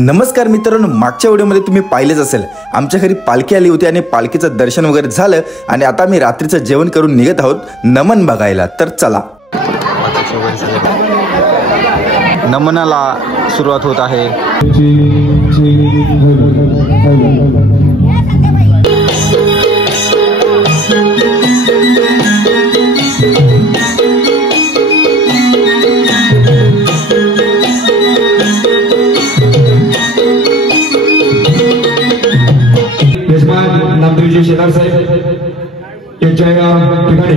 नमस्कार मित्रांनो, मागच्या व्हिडिओमध्ये तुम्ही पाहिलेच असेल आमच्या घरी पालखी आली होती आणि पालखीचं दर्शन वगैरे झालं आणि आता आम्ही रात्रीचं जेवण करून निघत आहोत नमन बघायला। तर चला, नमनाला सुरुवात होत आहे। नामदेवजी शेलार साहेब यांच्या ठिकाणी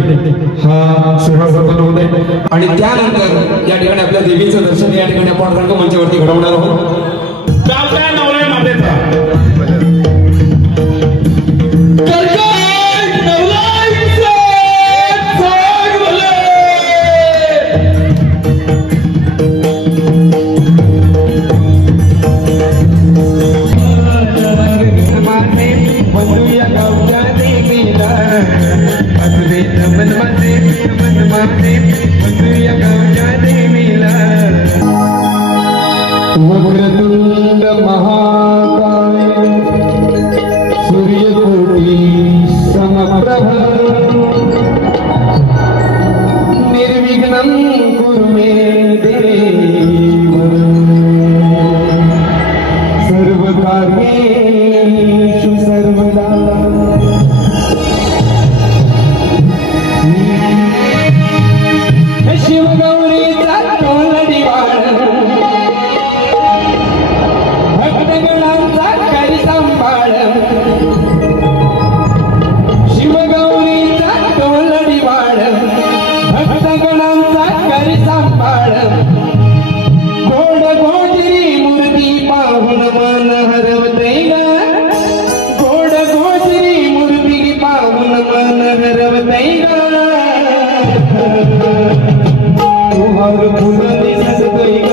हा सोहळा संपन्न होत आहे आणि त्यानंतर या ठिकाणी आपल्या देवीचं दर्शन या ठिकाणी आपण रंगमंचावरती घडवणार आहोत। वक्रतुंड महाकाय सूर्यकोटि समप्रभ निर्विघ्नं कुरु मे देव सर्वकार्येषु सर्वदा। शिवगौरीचा तोंडदिवाळ भक्तगणांचा करी सांभाळ, शिवगौरीचा तोंडदिवाळ भक्तगणांचा करी सांभाळ, गोड गोजरी मूर्ती पाहून मन हरवते ग, गोड गोजरी मूर्ती पाहून मन हरवते ग। तुहार फुलं दिसतोय ग,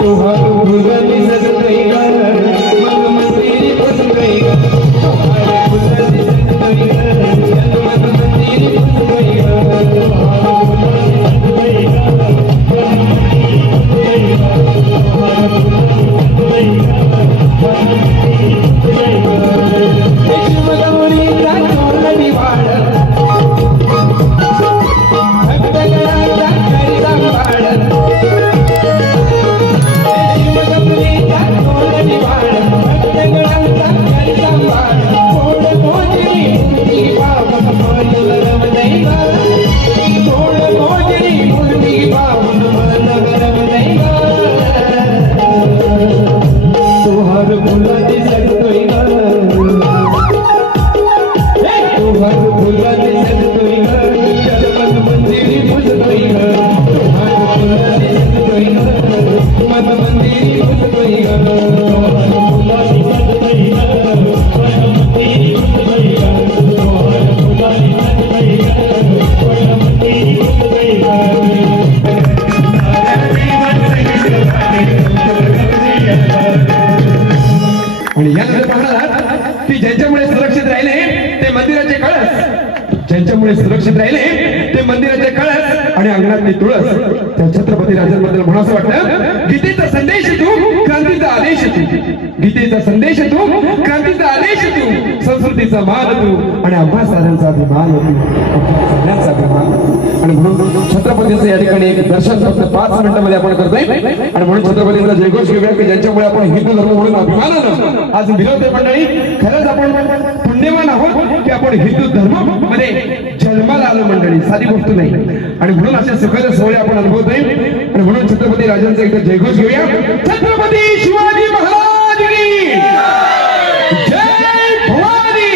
तुहार फुलं दिसतोय ग, मन मंदिरी फुलतोय ग, तुहार फुलं दिसतोय ग, मन मंदिरी फुलतोय ग, तुहार फुलं दिसतोय ग, तुहार फुलं दिसतोय ग। शिवगौरीचा तोंडदिवाळ भक्तगणांचा करी सांभाळ, शिवगौरीचा तोंडदिवाळ भक्तगणांचा करी सांभाळ, गोड गोजरी मूर्ती पाहून मन हरवते ग, गोड गोजरी मूर्ती पाहून मन हरवते ग। तुहार फुलं दिसतोय ग, तुहार फुलं दिसतोय ग, मन मंदिरी फुलतोय ग, तुहार फुलं दिसतोय ग, मन मंदिरी फुलतोय ग, तुहार फुलं दिसतोय ग, मन मंदिरी फुलतोय ग, तुहार फुलं दिसतोय ग, मन मंदिरी फुलतोय ग। आणि यानंतर पाहणार की ज्यांच्यामुळे सुरक्षित राहिले ते मंदिराचे कळस, ज्यांच्यामुळे सुरक्षित राहिले ते मंदिराचे कळस आणि अंगणातली तुळस, त्या छत्रपती राजांबद्दल म्हणावं वाटतं, गीतेचा संदेश तू, क्रांतीचा आदेश तू, गीतेचा संदेश तू, क्रांतीचा आदेश तू, संस्कृतीचा मान तू आणि आम्हा साऱ्यांचा अभिमान तू, सगळ्यांचा अभिमान। आणि म्हणून छत्रपतींचं या ठिकाणी एक दर्शन फक्त 5 मिनिटांमध्ये आपण करतोय आणि म्हणून छत्रपतींचा जयघोष घेऊया की ज्यांच्यामुळे आपण हिंदू धर्म म्हणून अभिमानानं आज मिळवते। मंडळी, खरंच आपण पुण्यवान आहोत की आपण हिंदू धर्म मध्ये जन्माला आलो मंडळी, साधी गोष्ट नाही। आणि म्हणून अशा सुखद सोहळे आपण अनुभवतोय आणि म्हणून छत्रपती राजांचा एकदा जयघोष घेऊया। छत्रपती शिवाजी महाराज की जय भवानी।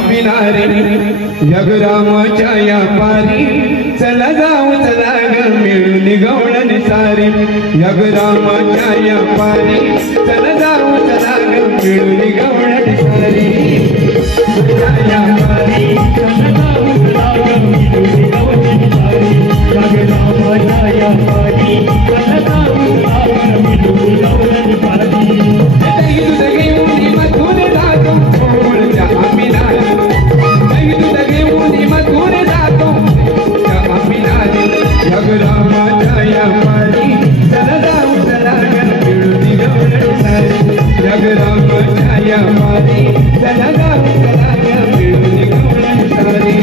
आम्ही नारी यग रामाच्या या पारी चला जाऊ चला ग मिळून गवळण सारी यग रामाच्या या पारी चला जाऊ चला ग मिळून गवळण सारी या पारी चला जाऊ चला ग मिळून गवळण सारी यग रामाच्या या पारी चला जाऊ चला ग मिळून गवळण सारी दूध घेऊन मथुर जातो गोकुळच्या आम्ही नाही दूध घेऊन मथुर जातो आम्ही नाही जग रामाच्या या पारी चला जाऊ चला ग मिळून गवळण सारी जग रामाच्या या पारी चला जाऊ चला ग मिळून गवळण सारी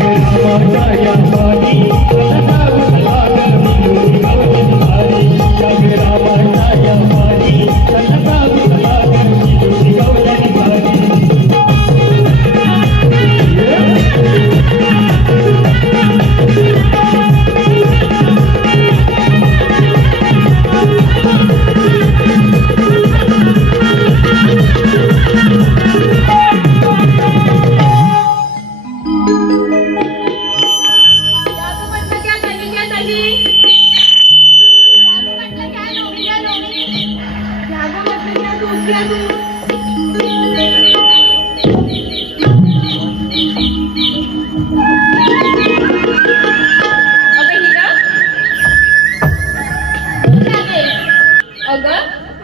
रामाच्या या पारी चला जाऊ चला ग मिळून गवळण सारी जग रामाच्या या पारी चला जाऊ चला ग मिळून गवळण सारी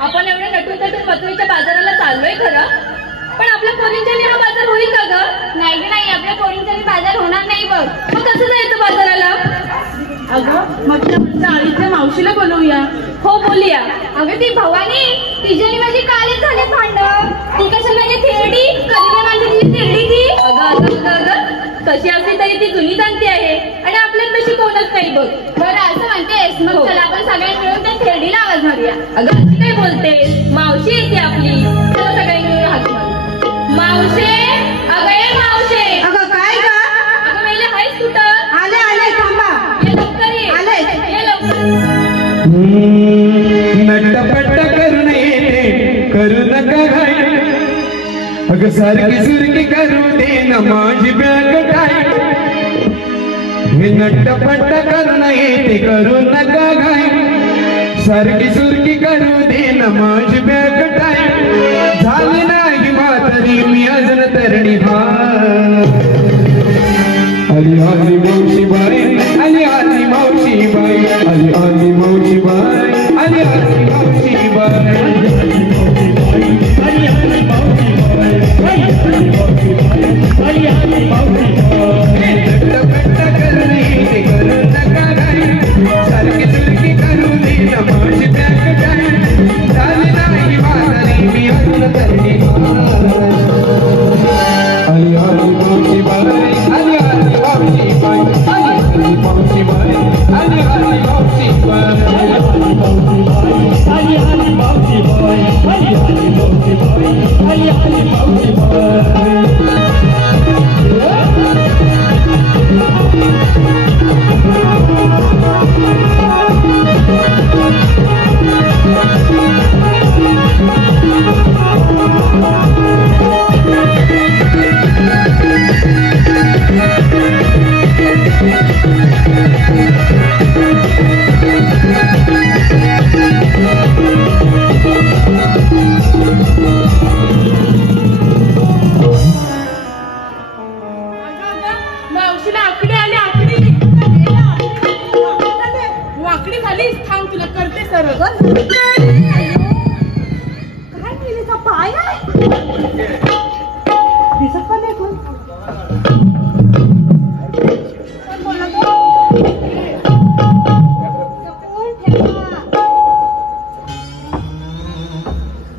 आपण एवढ्या नटून तटून मथुरेच्या बाजाराला चाललोय खरं, पण आपल्या पोरींच्यानी हा बाजार होईल का ग? नाही ग नाही, आपल्या पोरींच्यानी बाजार होणार नाही बघ. मग कसं जायचं बाजाराला? अगं मग आळीच्या मावशीला बोलवूया. हो बोलूया. अगं ती भवानी तिच्यानी माझी कालच झाले भांडण. ती कशाला माझी थेरडी कधी काय मांडली तिची थेरडी ती? अगं कशी असली तरी ती जुनी जाणती आहे आणि आपल्यापाशी कोणच नाही बघ. बरं असं म्हणतेस, मग चला आपण सगळ्यांनी मिळून त्या थेरडीला आवाज मारूया. अगं अशी काय बोलतेस? मावशी येते आपली, चला सगळ्यांनी मिळून हाक मारू. मावशे, अगं ये मावशे. अगं काय ग? अगं मेले हायस कुठं? आले आले थांबा. ये लवकर ये. आले ये लवकर. नटपट करून येते करू नका घाई अगं सारखी सुरकी करू दे न माझी बॅग टाई हे नटपट करून येते करू नका घाई सारखी सुरकी करू दे न माझी बॅग टाई झाली नाही म्हातारी मी अजून तरणी हा आली आली मावशी बाई आली आली मावशी बाई आली आली मावशी बाई आली आली मावशी बाई आली आली मावशी बाई आली आली मावशी बाई आली आली मावशी बाई नटपट करणे ते करू नका घाई सारखी सुरकी करू दे न माझी बॅग टाई झाली नाही म्हातारी मी अजून तरणी आली आली मावशी बाई आली आली मावशी बाई आली आली मावशी बाई आली आली मावशी बाई आली आली मावशी बाई आली आली मावशी बाई आली आली मावशी बाई मावशीला आकडे आले आकडी झाली. थांब तुला करते सरळ. काय केली का पाय दिसत का देखो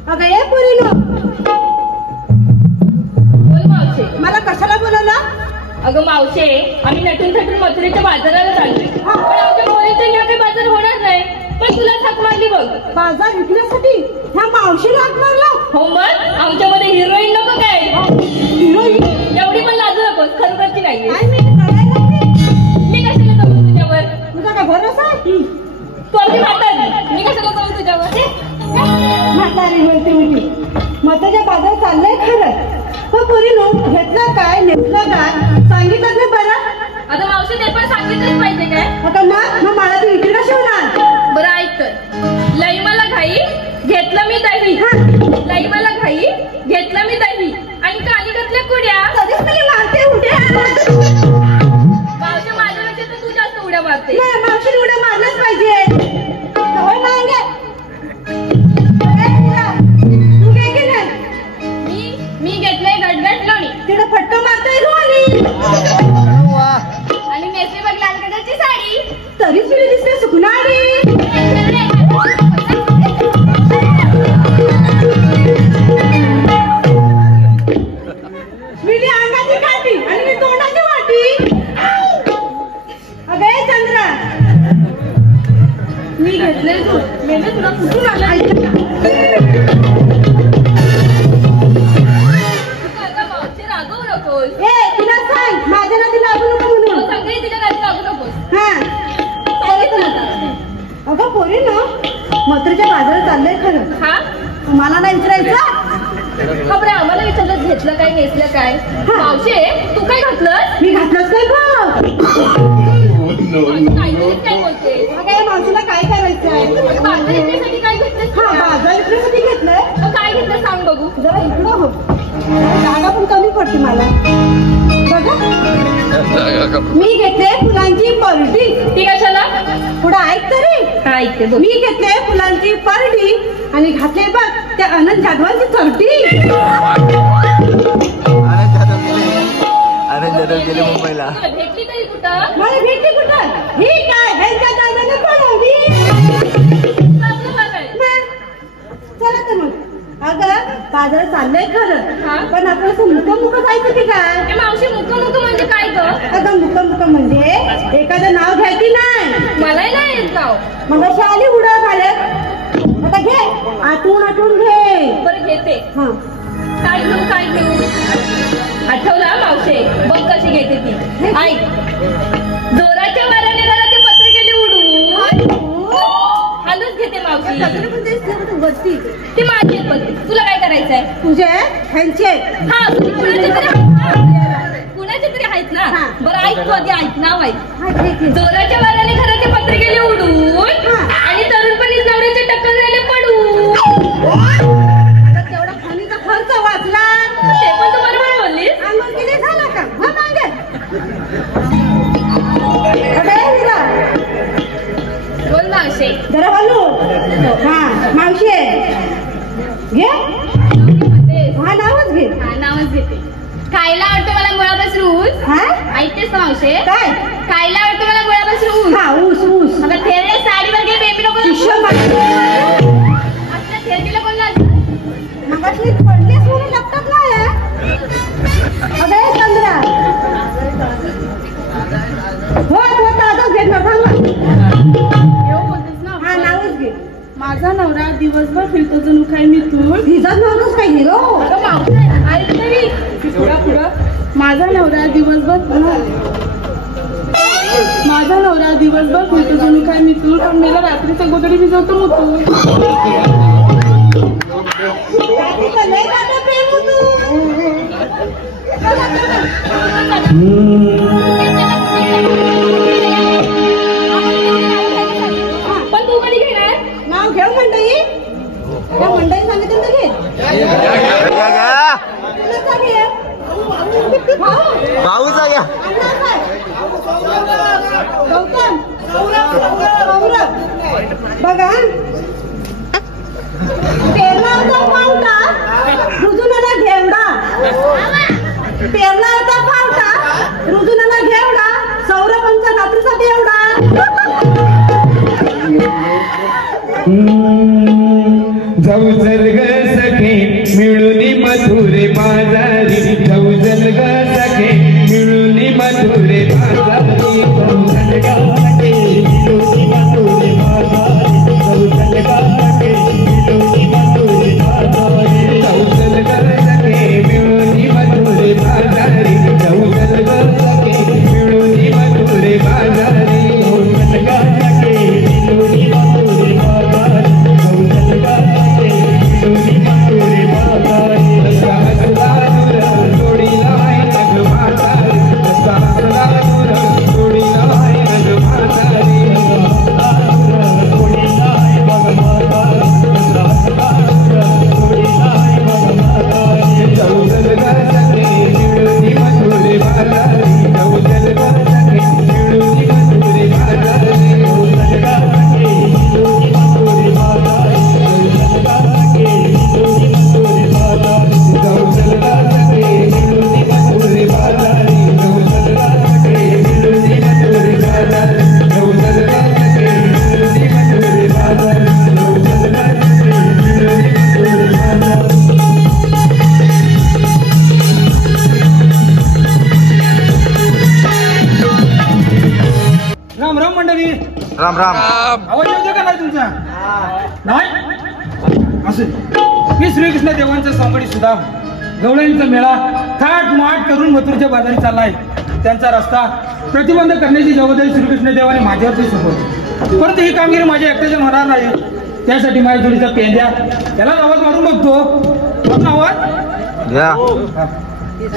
अगं ये पुरीनो. बोल मावशे. मला कशाला बोलवलं? अगं मावशे आम्ही नटून थटून मथुरेच्या बाजाराला चाललोय, पण आमच्या पोरीच्या ह्या काही बाजार होणार नाही. पण तुला हाक मारली बघ. बाजार विकण्यासाठी ह्या मावशीला हाक मारला? हो मग आमच्यामध्ये हिरोईन नको काय? हिरोईन एवढी पण लाजू नकोस, खरोखरची नाहीये. मी कशाला जाऊ तुझ्यावर? तुझा काय भरोसा आहे? तू अगदी म्हातारी, मी कशाला जाऊ तुझ्यावर? म्हातारी म्हणते मी मथुरेच्या बाजार चाललंय खरं, पण पोरीनो, घेतलं काय नेसलं काय सांगितलं नाही बरं. आता मावशी ते पण सांगितलंच पाहिजे काय? आता मग मला तू इकडे कशी होणार? बरं ऐक तर, लई मला घाई घेतलं मी दही, लई मला घाई घेतलं मी दही आणि काली घातल्या कुड्या. कधीच मला मारते उड्या. मावशी माझ्यापेक्षा तर तू जास्त उड्या मारते. नाही, मावशीने उड्या मारलंच पाहिजे. होय ना अंगे? तू घे की नाही? मी घेतलंय गटगट लोणी तिकडे फटका मारता येईल आणि नेसली बघ लाल कलरची साडी. तरी तुला दिसते सुकणारी. मी अंगाची काठी आणि मी तोंडाची वाटी. अगे चंद्रा, मी घेतलंय तू म्हणजे तुला कुठून आलं? मावशी रागवू नकोस. ए तुला सांग माझ्या नादी लागू नको म्हणून. सगळी तिच्या नादी लागू नकोस. हा अगं पोरी ना मथुरेच्या बाजारात चाललंय खरं. हा मला नाही विचारायचं. खबर आम्हाला विचारलं घेतलं काय नेसलं काय. मावशी तू काय घातलं? मी घातलंच काय बघ. काय बोलते? अगं मावशीला काय करायचंय? बाजार विकण्यासाठी काय घेतलं? हा बाजार विकण्यासाठी घेतलंय. काय घेतलं सांग बघू. जरा इकडं हो, जागा पण कमी पडते मला. बघा मी घेतले फुलांची परडी. ती कशाला? पुढे ऐक तरी. ऐकते मी घेतले फुलांची परडी आणि घातले बघ त्या अनंत जाधवांची चरटी. गेले मुंबईला. भेटली तरी कुठं? मला भेटली कुठं? ही काय ह्यांच्या दादाने पळवली. चला तर मग. अगं बाजारात चाललंय खरं पण आपण असं मुक जायचं की काय? मावशी मुक म्हणजे काय ग? अगं मुक म्हणजे एखादं नाव घ्यायची नाही. मलाही नाही येत गाव. मग अशी आली उडा बाहेर. आता घे आठवून घे. बरं घेते. हा काय घेऊ? आठवला मावशे बघ कशी घेते ती. ऐक. जोराच्या वाऱ्याने घराचे पत्रे गेले उडून. हालूच घेते मावशी. ती माझी पत्रे. तुला काय करायचंय? तुझे ह्यांचे. हा कुणाचे तरी आहेत ना. बरं ऐक तू आधी ऐक नाव ऐक. जोराच्या वाऱ्याने घराचे पत्रे गेले उडून आणि तरुणपणी नवऱ्याचे टक्कल झाले पडून. तेवढा खाणीचा खर्च वाचला. ते पण तू बरोबर बोललीस. अंगण किती झाला का? हा मागे बोल मावशे. जरा बोलू. हा मावशी घे. हा नावच घे. हा नावच घेते. खायला आवडतो मला मुळापासून ऊस. हा ऐकतेस का मावशे? काय खायला आवडतो मला मुळापासून ऊस. हा ऊस. आता थेरडे साडीवर घे बेबी नको. आपल्या थेरडीला कोण लागलं? मगाशी पडलेस म्हणून लक्षात नाही. अगे चंद्रा हो तुला ताजच घेत ना बोलतेस ना. हा नावच घे. माझा नवरा दिवसभर फिरतो जणू काय मी तू. तिचा नावच काय हिरो. ऐक तरी. माझा नवरा दिवसभर फिरतो जणू काय मी तू. पण मला रात्रीचा गोदडी भिजवतो मुतू. लय दादा प्रेम होतो. पण तू कधी घेणार? नाव घेऊ मंडई. त्या मंडई सांगितलं तर घे. पाऊस आ गया. गौतम बघा पेरला होता पावटा रुजूनाला घेवडा. पेरला होता पावटा रुजूनाला घेवडा. सौरभंचा रात्रीसाठी एवढा. जाऊ चल ग सखे मिळून मथुरे बाजारी. जाऊ चल ग सखे मिळून मथुरे बाजारी. जाऊ चल ग सखे मिळून मथुरे बाजारी. जाऊ चल ग सखे मिळून मथुरे बाजारी. जाऊ चल ग सखे मिळून मथुरे बाजारी. जाऊ चल ग सखे मिळून मथुरे बाजारी. जाऊ चल ग सखे मिळून मथुरे बाजारी. जाऊ चल ग सखे मिळून मथुरे बाजारी. राम राम. आवाज येतो का नाही तुमचा? नाही असं मी श्रीकृष्ण देवांचा सांगडी सुदाम गवळणीचा मेळा थाट माट करून मथुरच्या बाजारी चाललाय. त्यांचा रस्ता प्रतिबंध करण्याची जबाबदारी श्रीकृष्ण देवाने माझ्यावरती सोपवली. परंतु ही कामगिरी माझ्या एकट्याच्या होणार नाही. त्यासाठी माझ्या जोडीचा पेंद्या त्याला आवाज मारून बघतो. आवाज या.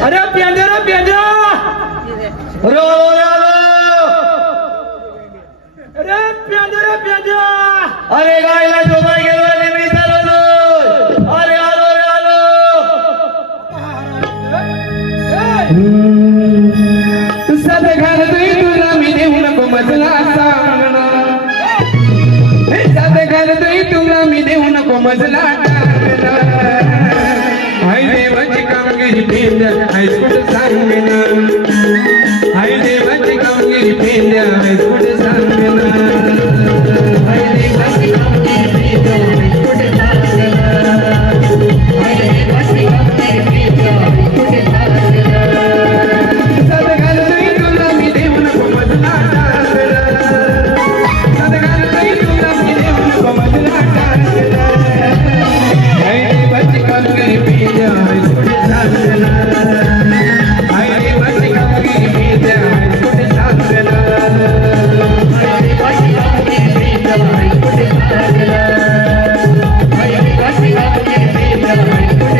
अरे पेंद्या रे पेंद्या अरे पेंद्या रे पेंद्या अरे गायला झोपाय गेलो आणि मी चाललो. अरे आलो रे आलो. साध घालतोय तुला मी देऊ नको मजला सांगणं. साध घालतोय तुला मी देऊ नको मजला टाकणं. हाय देवाची कामगिरी पेंद्या हायस्कूट सांगणं. हाय देवाची कामगिरी पेंद्या हायस्कूट सांगणं. हाय देवाची कामगिरी पेंद्या हायस्कूट सांगणं. हाय देवाची कामगिरी पेंद्या हायस्कूट सांगणं. साध घालतोय तुला मी देऊ नको मजला टाकणं. साध घालतोय तुला मी देऊ नको मजला टाकणं. हाय देवाची कामगिरी पेंद्या हायस्कूट सांगणं. हाय देवाची कामगिरी पेंद्या हायस्कूट सांगणं. हाय देवाची कामगिरी पेंद्या हायस्कूट सांगणं. हाय देवाची कामगिरी पेंद्या हायस्कूट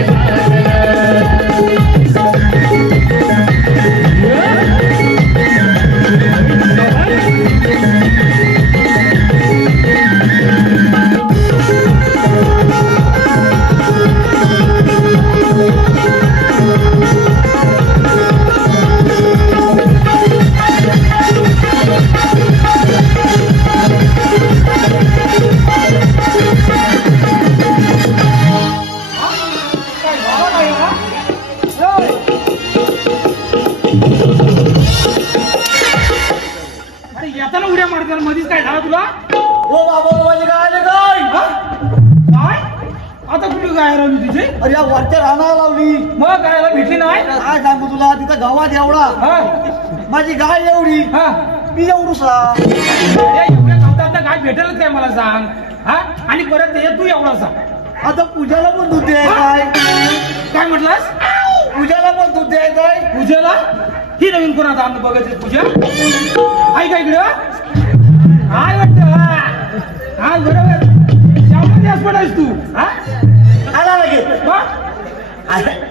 अरे येताना उड्या मारताना मधीच काय झालं तुला? ओ बाबा माझी गायला गाय. काय आता कुठे काय राहिली तुझे? अरे या वरच्या रानाला लावली. मग गायला भेटली नाही? काय सांगू तुला तिथं गावात एवढा हा माझी गाय एवढी हा मी एवढूसा. अरे एवढ्या गवतात काय भेटेलच काय मला सांग. हा आणि परत ये तू एवढासा. आता पूजाला पण दूध द्यायचं काय म्हटलास? पूजाला पण दूध द्यायचं पूजेला ही नवीन कोणाचा आम्ही बघायची पूजा आहे का इकडं? हाय वाटतं. हा बरोबर त्यामध्ये असं आहेस तू. हा आला लगेच. मग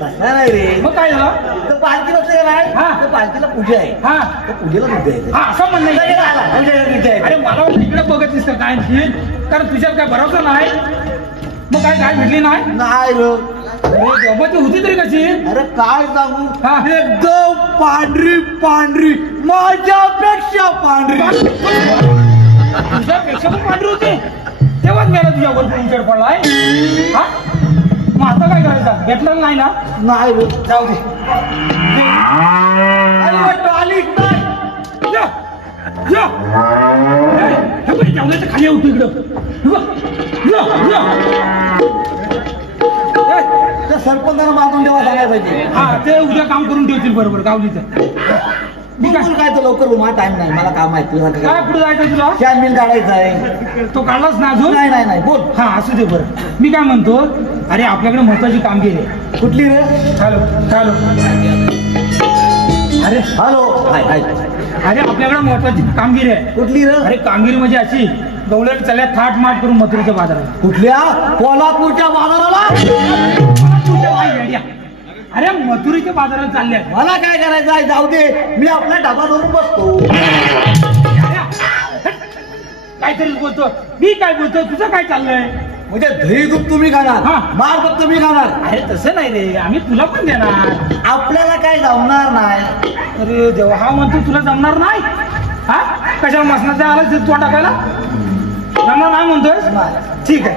तसं नाही रे. मग काय झालं? तर पालखी नसते काय हा. तर पालखीला पूजा आहे. हा तर पूजेला दूध द्यायचं. हा असं म्हणणं लगेच आहे. आला. पूजेला दूध द्यायचं. अरे मला वाटतं इकडे बघत दिसतं काय आणखी कारण तुझ्यात काय भरोसा नाही. मग काय भेटली नाही? नाही रे. अरे मग ती होती तरी कशी? अरे काय सांगू हा. एकदम पांढरी पांढरी माझ्यापेक्षा पांढरी. तुझ्यापेक्षा पण पांढरी होती तेव्हाच गेला तुझ्यावर उजेड पडलाय. हा मग आता काय करायचं? भेटलं नाही ना? नाही रे. जाऊ दे. अरे वाटतं आली काय. या. या. हे बघ, जेवणाच्या खाली होती इकडं. हे बघ. या. या. ए, त्या सरपंचाला मागून तेव्हा सांगायला पाहिजे. हा ते उद्या काम करून ठेवतील बरोबर गावलीचं. बिलकुल काय तर लवकर मला टाइम नाही. मला काम आहे तुला. काय पुढे जायचं तुला? चहा मिल काढायचा आहे. तो काढलाच ना अजून? नाही नाही नाही बोल. हा असू दे बरं. मी काय म्हणतो अरे आपल्याकडे महत्वाची कामगिरी आहे. कुठली रे. हॅलो हॅलो अरे हॅलो. हाय हाय. अरे आपल्याकडे महत्वाची कामगिरी आहे. कुठली रे. अरे कामगिरी म्हणजे अशी गवळण चालल्या थाट माट करून मथुरेच्या बाजारात. कुठल्या. कोल्हापूरच्या बाजाराला. अरे मथुरेच्या बाजारात चालल्या. मला काय करायचं आहे जाऊ दे. मी आपला डबा धरून बसतो. काहीतरी बोलतो. मी काय बोलतो तुझं काय चाललंय? म्हणजे दही दूध तुम्ही खाणार. हा. मार फक्त मी खाणार. अरे तसं नाही रे आम्ही तुला पण देणार. आपल्याला काय जमणार नाही. अरे देवा हा म्हणतो तुला जमणार नाही. हा कशाला मसनाचा आला तू टाकायला जमणार नाही म्हणतोय. ठीक आहे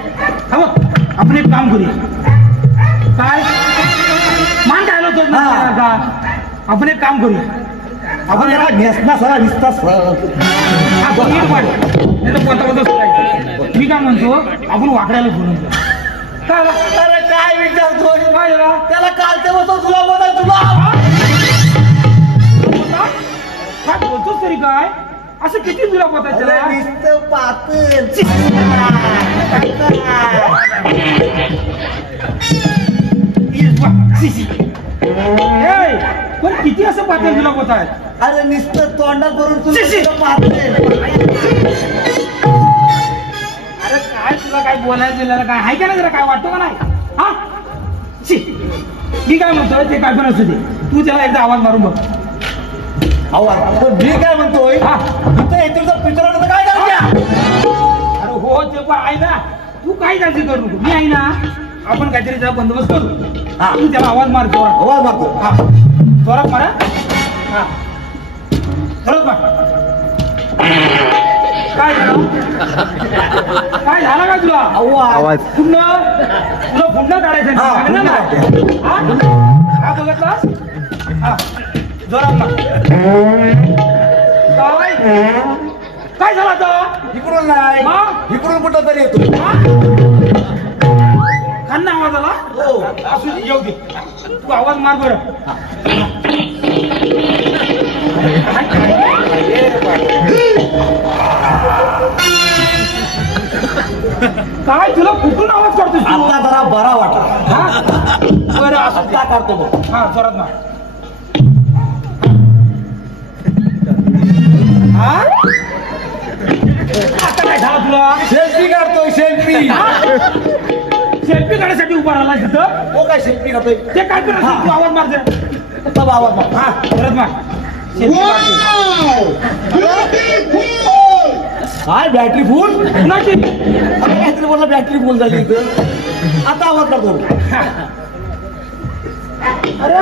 हा बघ आपण एक काम करूया. काय मान काय होतो का? आपण एक काम करूया. आपण याला नेसना सरा दिसता मी काय म्हणतो आपण वाकड्याला बोलून अरे काय विचारतो. काय झाला? त्याला कालते होतो तुला बोलाय तुला. काय बोलतोस तरी काय? असं किती तुला पोतायचं नुसतं पातळ पण किती असं पातळ तुला पोताय? अरे नुसतं तोंडात भरून तुला पातळ. अरे काय तुला काय बोलायचं दिलं काय आहे का ना जरा काय वाटतं का नाही? हा मी काय म्हणतोय ते काय पण असू दे, तू त्याला एकदा आवाज मारून बघ. आवाज मी काय म्हणतोय? हा तुझं पितराचं काय झालं? अरे हो ते पण आहे ना, तू काय काळजी करू नको, मी आहे ना. आपण काहीतरी जरा बंदोबस्त करू. तू त्याला आवाज मारतो. आवाज मारतो. हा जोरात मारा. हा जोरात मार. काय झालं? काय झालं का तुला? आवाज पुन्हा तुला पुन्हा काढायचं हा बघितलास? हा जोरात मार. काय झालं आता? इकडून नाही इकडून कुठं तरी येतो. खान्ना आवाज आला? हो. असू दे, येऊ दे. तू आवाज मार बरं. काय तुला कुठून आवाज काढतोस तू? आता जरा बरा वाटला. बरं असं आता काढतो बघ. हा जोरात मार. हा आता काय झालं तुला? सेल्फी काढतोय सेल्फी. सेल्फी काढण्यासाठी उभा राहिला तिथं? हो काय सेल्फी काढतोय? ते काय करत तू आवाज मार जरा. तब आवाज मार. हा परत मार. सेल्फी काढतो. काय बॅटरी फुल? कुणाची? काहीतरी बोलला बॅटरी फुल झाली इथं. आता आवाज काढतो. अरे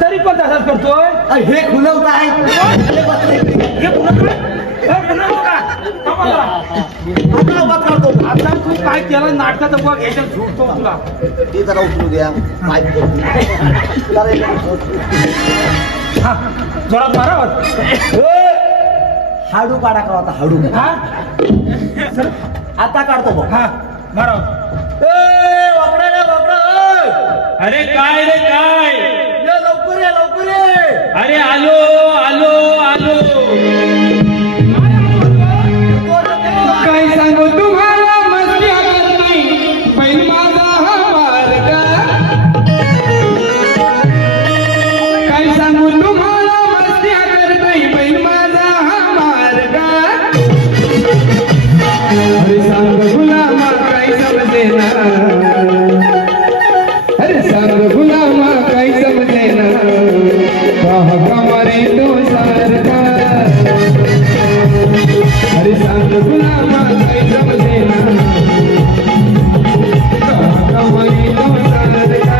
तरी पण तसाच करतोय. हे खुलवत आहे. हे पुन्हा का? आता आवाज काढतो. आता तू काय केलं नाटकाचं बघ, याच्यात झुकतो तुला. ते जरा उचलू द्या. पाय हा जोरात मारावं. हाडू काढा का आता हाडू. हा आता काढतो बघ. हा मारावं. अरे काय रे काय? लवकर ये लवकर ये. अरे आलो आलो आलो. काय सांगू तुम्हाला मस्ती करत नाही बैल माझा हा मार्ग. काय सांगू तुम्हाला मस्ती करत नाही बैल माझा हा मार्ग. अरे सांग गुलामा काय समजेना. अरे सांग गुलामा काय समजेना. कहा कमरे तो सारखा. अरे सांग गुलामा काय समजेना. कहा कमरे तो सारखा.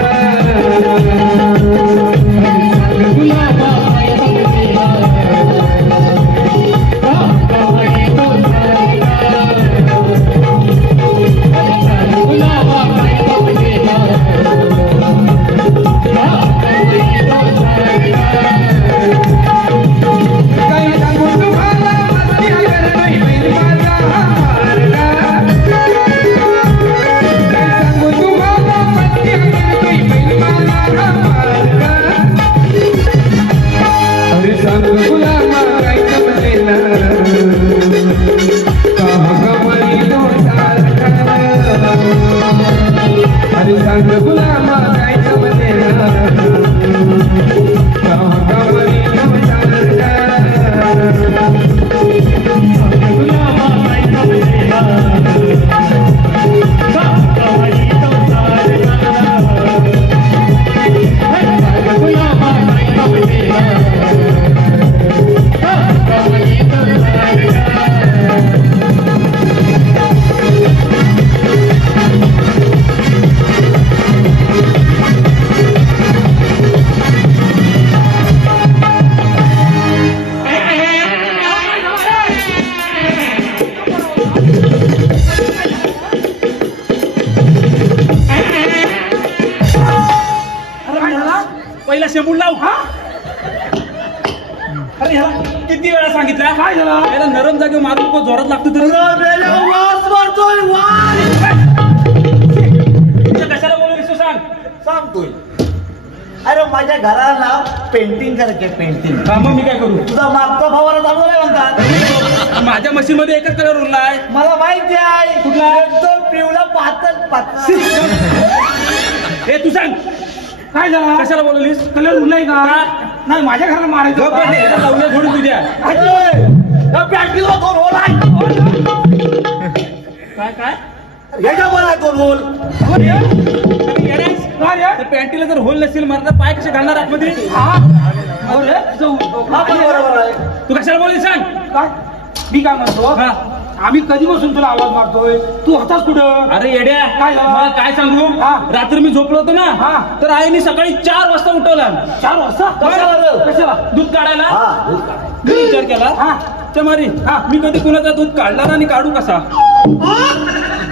अरे सांग गुलामा काय समजेना. कहा कमरे तो सारखा. सांग गुलामा काय समजेना. काय सांगू तुम्हाला मस्ती करत नाही बैल माझा हा मार्ग. काय सांगू तुम्हाला मस्ती करत नाही बैल माझा हा मार्ग. अरे सांग गुलामा काय समजेना. कहा कमरी तो सारखा. अरे सांग गुलामा काय समजेना. कहा कमरी तो सारखा. गुलामा काय समजेना. कहा कमरी तो सारखा. गुलामा काय समजेना. कहा कमरी तो सारखा. पहिला शेंबूड लाव. हा अरे ह्याला किती वेळा सांगितलं? काय झालं? याला नरम जागेवर मारून नको, जोरात लागतो तरी. वास मारतोय वास. कशाला बोलू सांग. सांगतोय अरे माझ्या घराला नाव पेंटिंग करायचे पेंटिंग. हा, मग मी काय करू? तुझा मागचा फवारा चालू आहे म्हणतात. माझ्या मशीन मध्ये एकच कलर उरला आहे. मला माहिती आहे. कुठला? तो पिवळा पातळ. हे तू सांग, काय झालं? कशाला बोलवलीस? कलर उरलाय का? नाही, माझ्या घराला मारायचं गप्प बस, याला लावूया फोडून तुझ्या. पॅन्टीला दोन होल आहे. काय काय याच्यावर आहे दोन होल. त्या पॅन्टीला जर होल नसेल मारला, पाय कसे घालणार आतमध्ये? हा पण बरोबर आहे. तू कशाला बोलली सांग. काय? मी काय म्हणतो, हा. आम्ही कधीपासून तुला आवाज मारतोय, तू होतास कुठं? अरे येड्या, काय झालं? मला काय सांगू, हा. रात्री मी झोपलो होतो ना, हा. तर आईने सकाळी 4 वाजता उठवला. 4 वाजता? कशाला? दूध काढायला. हा. मी विचार केला, हा. चमारी, मी कधी कुणाचा दूध काढला ना आणि काढू कसा?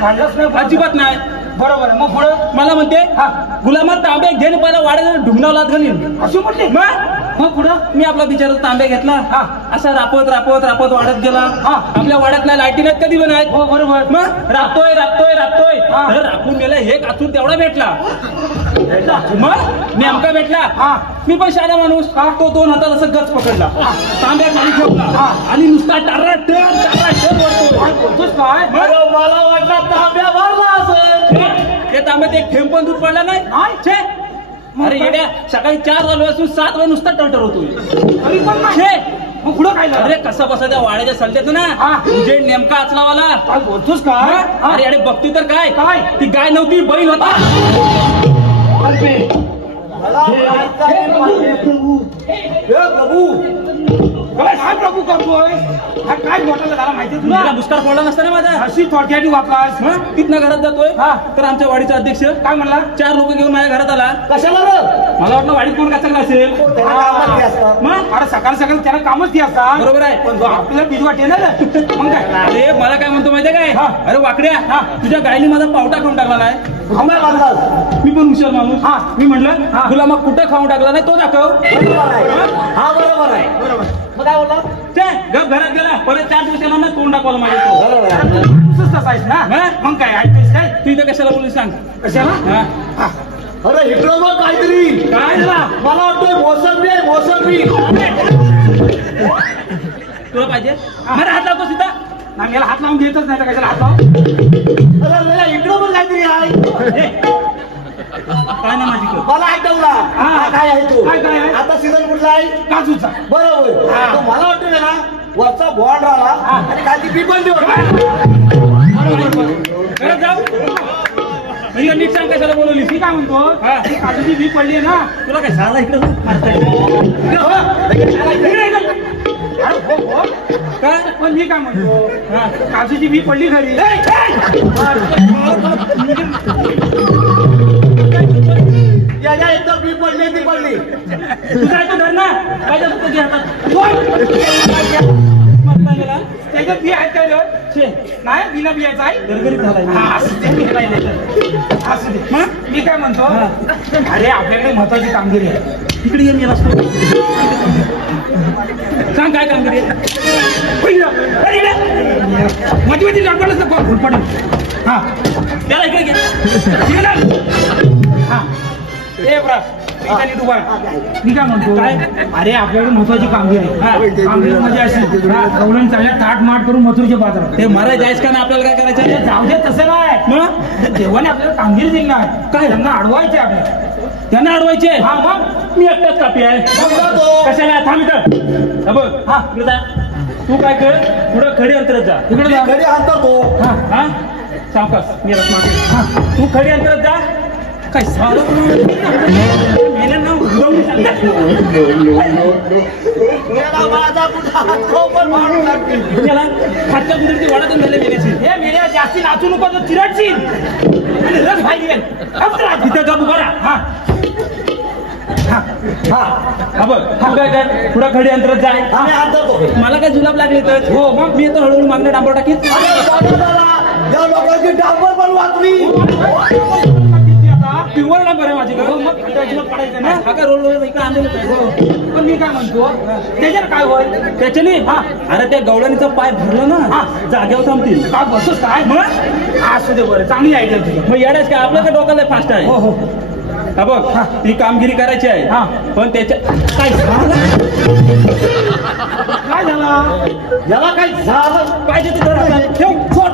काढलाच नाही? अजिबात नाही. बरोबर आहे. मग पुढं? मला म्हणते, हा. गुलामात तांबे घेऊन पहिला वाड्याला ढुंगणावला घालीन. अशी म्हणते? मग पुढं? मी आपला बिचारा तांबे घेतला, हा. असा रापत वाढत गेला. हा. आपल्या वाड्यात नाही लाईटी नाहीत कधी बनायत. हो बरोबर. मग राबतोय हा. तर राबून गेला, हे काचून तेवढा भेटला. मग नेमका भेटला. हा. मी पण शाळा माणूस, तो 2 हातात असं गच पकडला, तांब्या खाली ठेवला आणि नुसता टाराट बोलतोस काय? मला वाटलं तांब्या भरला असेल. ते तांब्यात एक थेंब पण दूध पडला नाही. छे. अरे येड्या, सकाळी 4 झालो असून 7 वेळा नुसता टळटर होतोय. तरी पण नाही. छे. मग पुढं काय झालं? अरे कसा बसा त्या वाड्याच्या सल्ल्यात ना, हा. तुझे नेमका आचलावाला. काय बोलतोस काय? हा? अरे अरे बघती तर काय, काय? ती गाय नव्हती, बैल होता. मला माहित आहे. काय प्रभू करतोय? हा काय घोटाळा झाला माहितीये तुला तुला? दुष्काळ पडला नसता ना माझा. अशी थोडक्यात वापरास. तिथनं घरात जातोय, हा. तर आमच्या वाडीचा अध्यक्ष काय म्हणला? 4 लोक घेऊन माझ्या घरात आला. कशाला रे? मला वाटलं वाडीत कोण कचकला असेल. त्याला कामात ते असतात. मग अरे सकाळ त्याला कामच ती असतात. बरोबर आहे. पण जो आपल्याला बीज वाटे ना रे. मग काय? अरे मला काय म्हणतो माहितीये काय, हा. अरे वाकड्या, हा. तुझ्या गायने माझा पावटा खाऊन टाकला नाही. आंब्या बांधलास. मी पण हुशार माणूस. हा. मी म्हटलं, हा. तुला मग कुठं खाऊन टाकला नाही तो दाखव. बरोबर आहे. हा बरोबर आहे. बरोबर. मग काय बोलला? गप घरात गेला, परत 4 दिवसांना तोंड दाखवलं माझ्या तो. बरोबर आहे. तूच तसायस ना? हा? मग काय ऐकतोस काय? तू इथं कशाला बोलली सांग. कशाला? हा. हा. अरे इकडं बघ काहीतरी. काय झाला? मला वाटतंय मोसंबी आहे मोसंबी. तुला पाहिजे? अरे हात लावतो सीता. नाही याला हात लावून देतच नाही तर कशाला हात लाव? अरे इकडं पण काहीतरी आहे. काय ना माझी कर. मला ऐकवला. हा. काय आहे तो? काय आहे? आता सीझन कुठला आहे? काजूचा. बरोबर. हा. तो मला वाटतं ना वरचा बॉन्ड राहिला आणि खाली बी पण घरात जाऊ. म्हणजे नीट सांग कशाला बोलवली. मी काय म्हणतो, हा. ती काजूची बी पडली ना. तुला काय झाला इकडं काय. पण मी काय म्हणतो, हा. काजूची बी पडली घरी. याच्या एकदम बी पडली ती पडली. तुझा ऐकून धर ना. पाहिजे तुझं घे हातात. त्याच्यात बी आहेत काय रे? छे. नाही बिना बियाचा आहे. गरगरीत झालाय. हा, असू दे, मी नाही देत. असू दे. मग मी काय म्हणतो, अरे आपल्याकडे महत्वाची कामगिरी आहे. इकडे ये मी असतो. सांग काय कामगिरी आहे. मध्ये मध्ये लडबडच नको घुरपडून. हा त्याला इकडे घे. इकडे हा ए ब्रा इथं नीट उभा राहा. मी काय म्हणतो, काय? अरे आपल्याकडे महत्वाची कामगिरी आहे. हा. कामगिरी म्हणजे अशी गवळण चांगल्या ताट माट करून मथुरच्या बाजारात. ते मराय जायच का ना आपल्याला काय करायचं अरे आहे? जाऊ दे तसं नाही. मग देवाने आपल्याला कामगिरी दिली नाही. काय? त्यांना अडवायचे आपल्याला. त्यांना अडवायचे. हा मग मी एकटाच कापी आहे. कशाला थांब इथं. हा बघ. हा. इकडे जा. तू काय कर, पुढं खडी अंतरात जा. इकडे जा. घरी आणतो तो. हा हा सावकाश मी रस मागे. हा तू खडी अंतरात जा. काय सारं मेलं ना उडवून सांगतात. मेला माझा कुठला हात तो पण मारून लागतील. त्याला खाटच्या बिदरची वाढतून झाले मेल्याची. हे मेल्या जास्ती नाचू नको तर चिरडशील आणि रस पाहिजे. तिथं जा उभा राहा. हा हा बघ. तू काय कर, पुढं खडी अंतरात जाय. आम्ही आणतो. मला काय जुलाब लागले तर हो मग मी येतो हळूहळू मागणं डांबर टाकीत. या लोकांची डांबर पण वाचली. पिवळ ना बरं माझी हो, मग त्याच्यावर पडायचं ना. हा काय रोल इकडे आणलेलं पण मी काय म्हणतो, त्याच्यावर काय होईल? त्याच्याने अरे त्या गवळणीचा पाय भरला ना, जागेवर थांबतील. काय बसच काय मग असू दे बरं, चांगली आयडिया तुझी. मग येडायच काय आपलं काय डोक्याला फास्ट आहे. हो हो हा बघ ती कामगिरी करायची आहे हा. पण त्याच्या काय काय झाला याला काय झालं पाहिजे ते धर. ठेव सोड.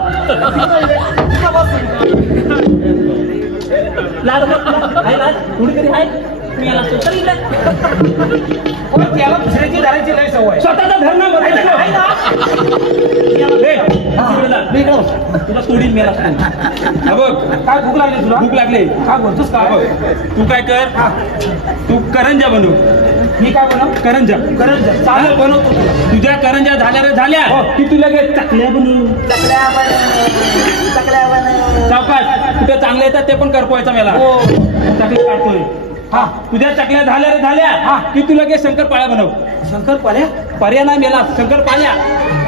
लाड बघ, आहे लाड थोडी तरी आहे मी याला सोडून दिलं. पण त्याला दुसऱ्याची धरायची लय सवय स्वतःचा धरणं बघायचं आहे ना? तुला सोडीन मेला हा बघ काय भूक लागली तुला भूक लागली काय बोलतोस हा काय बघ तू काय कर तू करंजा बनव मी काय बनव करंजा चालेल बनवतो तुला तुझ्या करंजा झाल्या रे झाल्या की तुला काय चकल्या बनवू सावकाश कुठे चांगले येतात ते पण करपोयचा मेला हो. चकल्या काढतोय हा तुझ्या चकल्या झाल्या रे झाल्या हा. की तुला काय शंकरपाळ्या बनव शंकरपाळ्या पर्या नाही मेला शंकरपाळ्या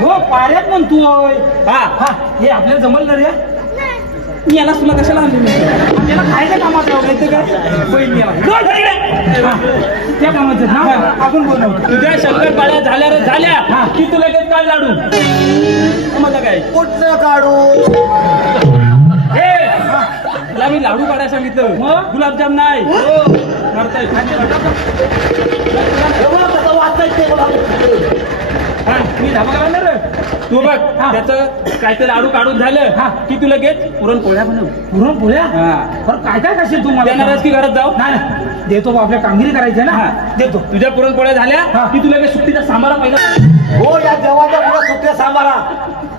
हो पाऱ्यात म्हणतोय हा हा हे आपल्याला जमल ना रे मी याला तुला कशाला आणली नाही त्याला खायच्या कामात लावलं काय बहीण याला त्या कामाचं ना आपण बनवतो तुझ्या शंकरपाळ्या झाल्या रे झाल्या की तुला काय काढ लाडू मजा काय कुठचं काढू तुला मी लाडू काढायला सांगितलं गुलाबजाम नाही करताय कसं वाचायचं हा, मी धाबा घालणार तू बघ त्याचं काय ते लाडू काढून झालं की तुला घेत पुरणपोळ्या बनव पुरणपोळ्या हा. बरं काय काय कशी तू मला देणारच की घरात जाऊ नाही नाही. देतो बा, आपल्या कामगिरी करायची आहे हा. ना देतो तुझ्या पुरणपोळ्या झाल्या की तुला काय सुट्टीचा सांबारा पाहिजे हो या देवाच्या पुढे सुट्ट्या सांभाळा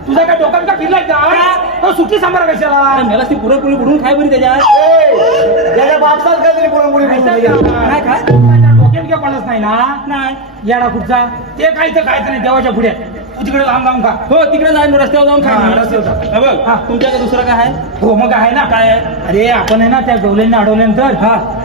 तुझा काय डोक्यात का फिरलाय का सुट्टी सांबार कशाला मला ती पुरणपोळी बुडून खाय बरी त्याच्यात याच्या बापसात काहीतरी पुरणपोळी बनवून काय द्या. काय डोक्यात काय पडत नाही ना नाही याडा कुठचा ते खायचं नाही देवाच्या पुढे तू तिकडे लांब लांब खा हो तिकडे नाही रस्त्यावर जाऊन हा, खा रस्त्यावर जा. हा, बघ तुमच्याकडे दुसरं काय आहे हो मग आहे ना काय आहे अरे आपण आहे ना त्या गवल्यांना अडवल्यानंतर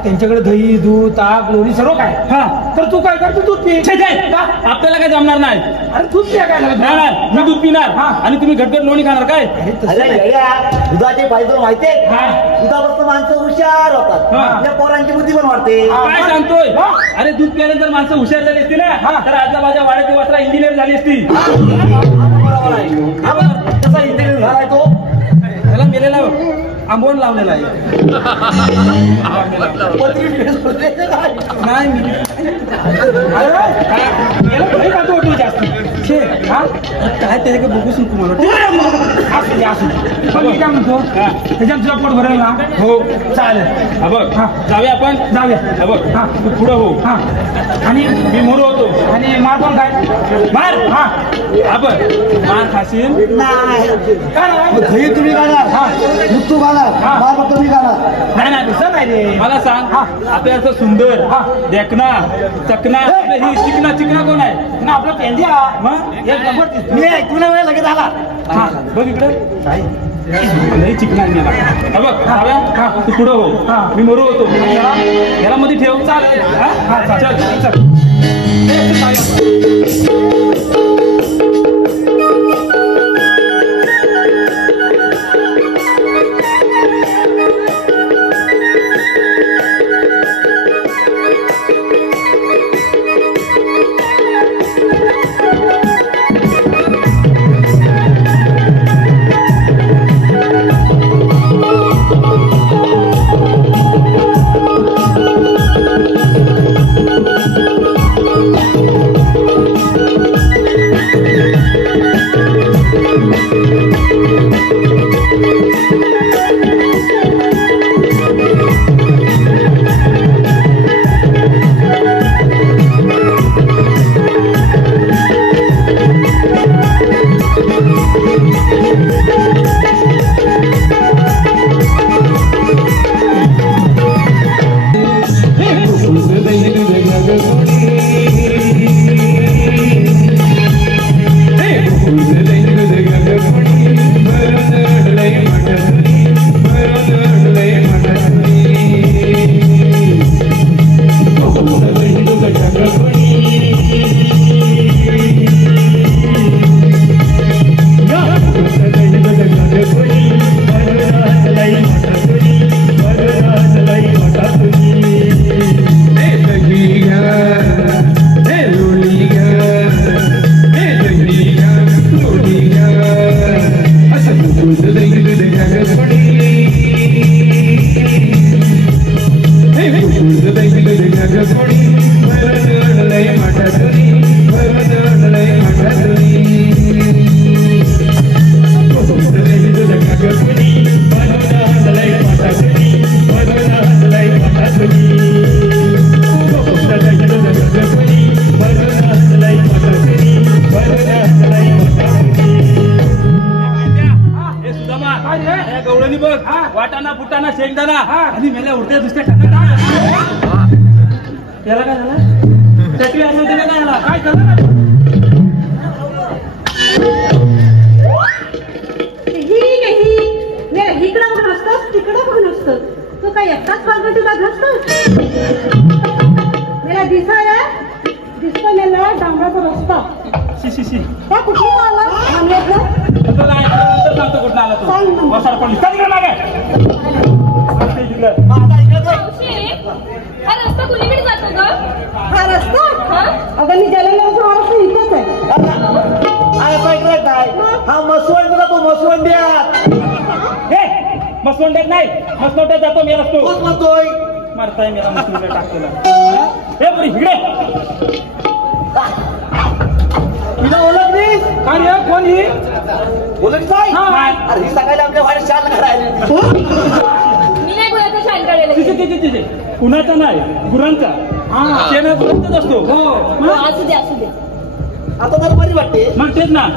त्यांच्याकडे दही दूध ताक लोणी सर्व काय हा तर तू काय कर तू दूध पी छे, छे. आपल्याला काय जमणार नाही अरे दूध पिया काय लागत नाही, नाही मी दूध पिणार आणि तुम्ही घटघट लोणी खाणार काय अरे येड्या, दुधाचे फायदे माहितीये हा. दुधापासून माणसं हुशार होतात हा. आपल्या पोरांची बुद्धी पण वाढते काय सांगतोय अरे दूध प्यायल्यानंतर माणसं हुशार झाली असती ना तर आजच्या माझ्या वाड्याची वासरा इंजिनियर झाली असती बरोबर आहे हा बघ, कसा इंजिनियर झालाय तो त्याला मेलेला आंबवण लावलेला आहे पत्री भेटले काय? नाही मी काय त्याच्या बघूच नको मला काय म्हणतो त्याच्यात तुला पोट भरेल ना हो चालेल हा बघ जाऊया आपण जाऊया हा बघ हा. तू पुढं हो हा आणि मी मोर होतो आणि मार पण काय मार हा बघ मार खाशील नाही काय नाही? मग दही तुम्ही गाणार हा. दूध तू गाणार हा. मार तुम्ही गाणार नाही नाही तसं नाही रे मला सांग आपल्या असं सुंदर देखना चकना आपलं ही चिकना कोण आहे ना आपला पेंद्या मग एक नंबर दिसतो. मी ऐकून वेळ लगेच आला हा बघ इकडे नाही चिकना आहे मला. हा बघ जाऊया तू पुढं हो मी मोरू होतो याला मध्ये ठेव चालेल हा चल चल वाटाणा फुटाणा शेंगदाणा आणि मेल्या उडत्या दुसऱ्या टाका. याला काय झालं? चटणी आणून दिलं का याला? काय झालं? इकडं पण असतोस तिकडं पण असतो. तू काय एकटाच पालगटीला घसतोस? मला दिसतो मला डांबराचा रस्ता. शी त्या कुठून आला? सांगतो कुठं आला तू? वसाड पडली. चल इकडे मागे. हा रस्ता कुणीकडे जातो ग? हा रस्ता? अगं मी ज्याला लावतो इथंच आहे. हा मसवंड तुला तो मसवंड्यात मसवंड्यात नाही, मसवंड्यात जातो मी असतो. तोच म्हणतोय. मारताय मेला मसवंड्यात टाकलेला. हे बरी इकडे. तुला ओळखलीस? काय रे? कोण ही? ओळख नाही? नाही. अरे ही सकाळी आमच्या वाड्यात शाल करायला. मी नाही बोलायचं शान काढलेलं. तिथे कुणाचा नाही, गुरांचा. शेणा गुरांचाच असतो. हो असू दे. आता मला बरी वाटते. मग तेच ना.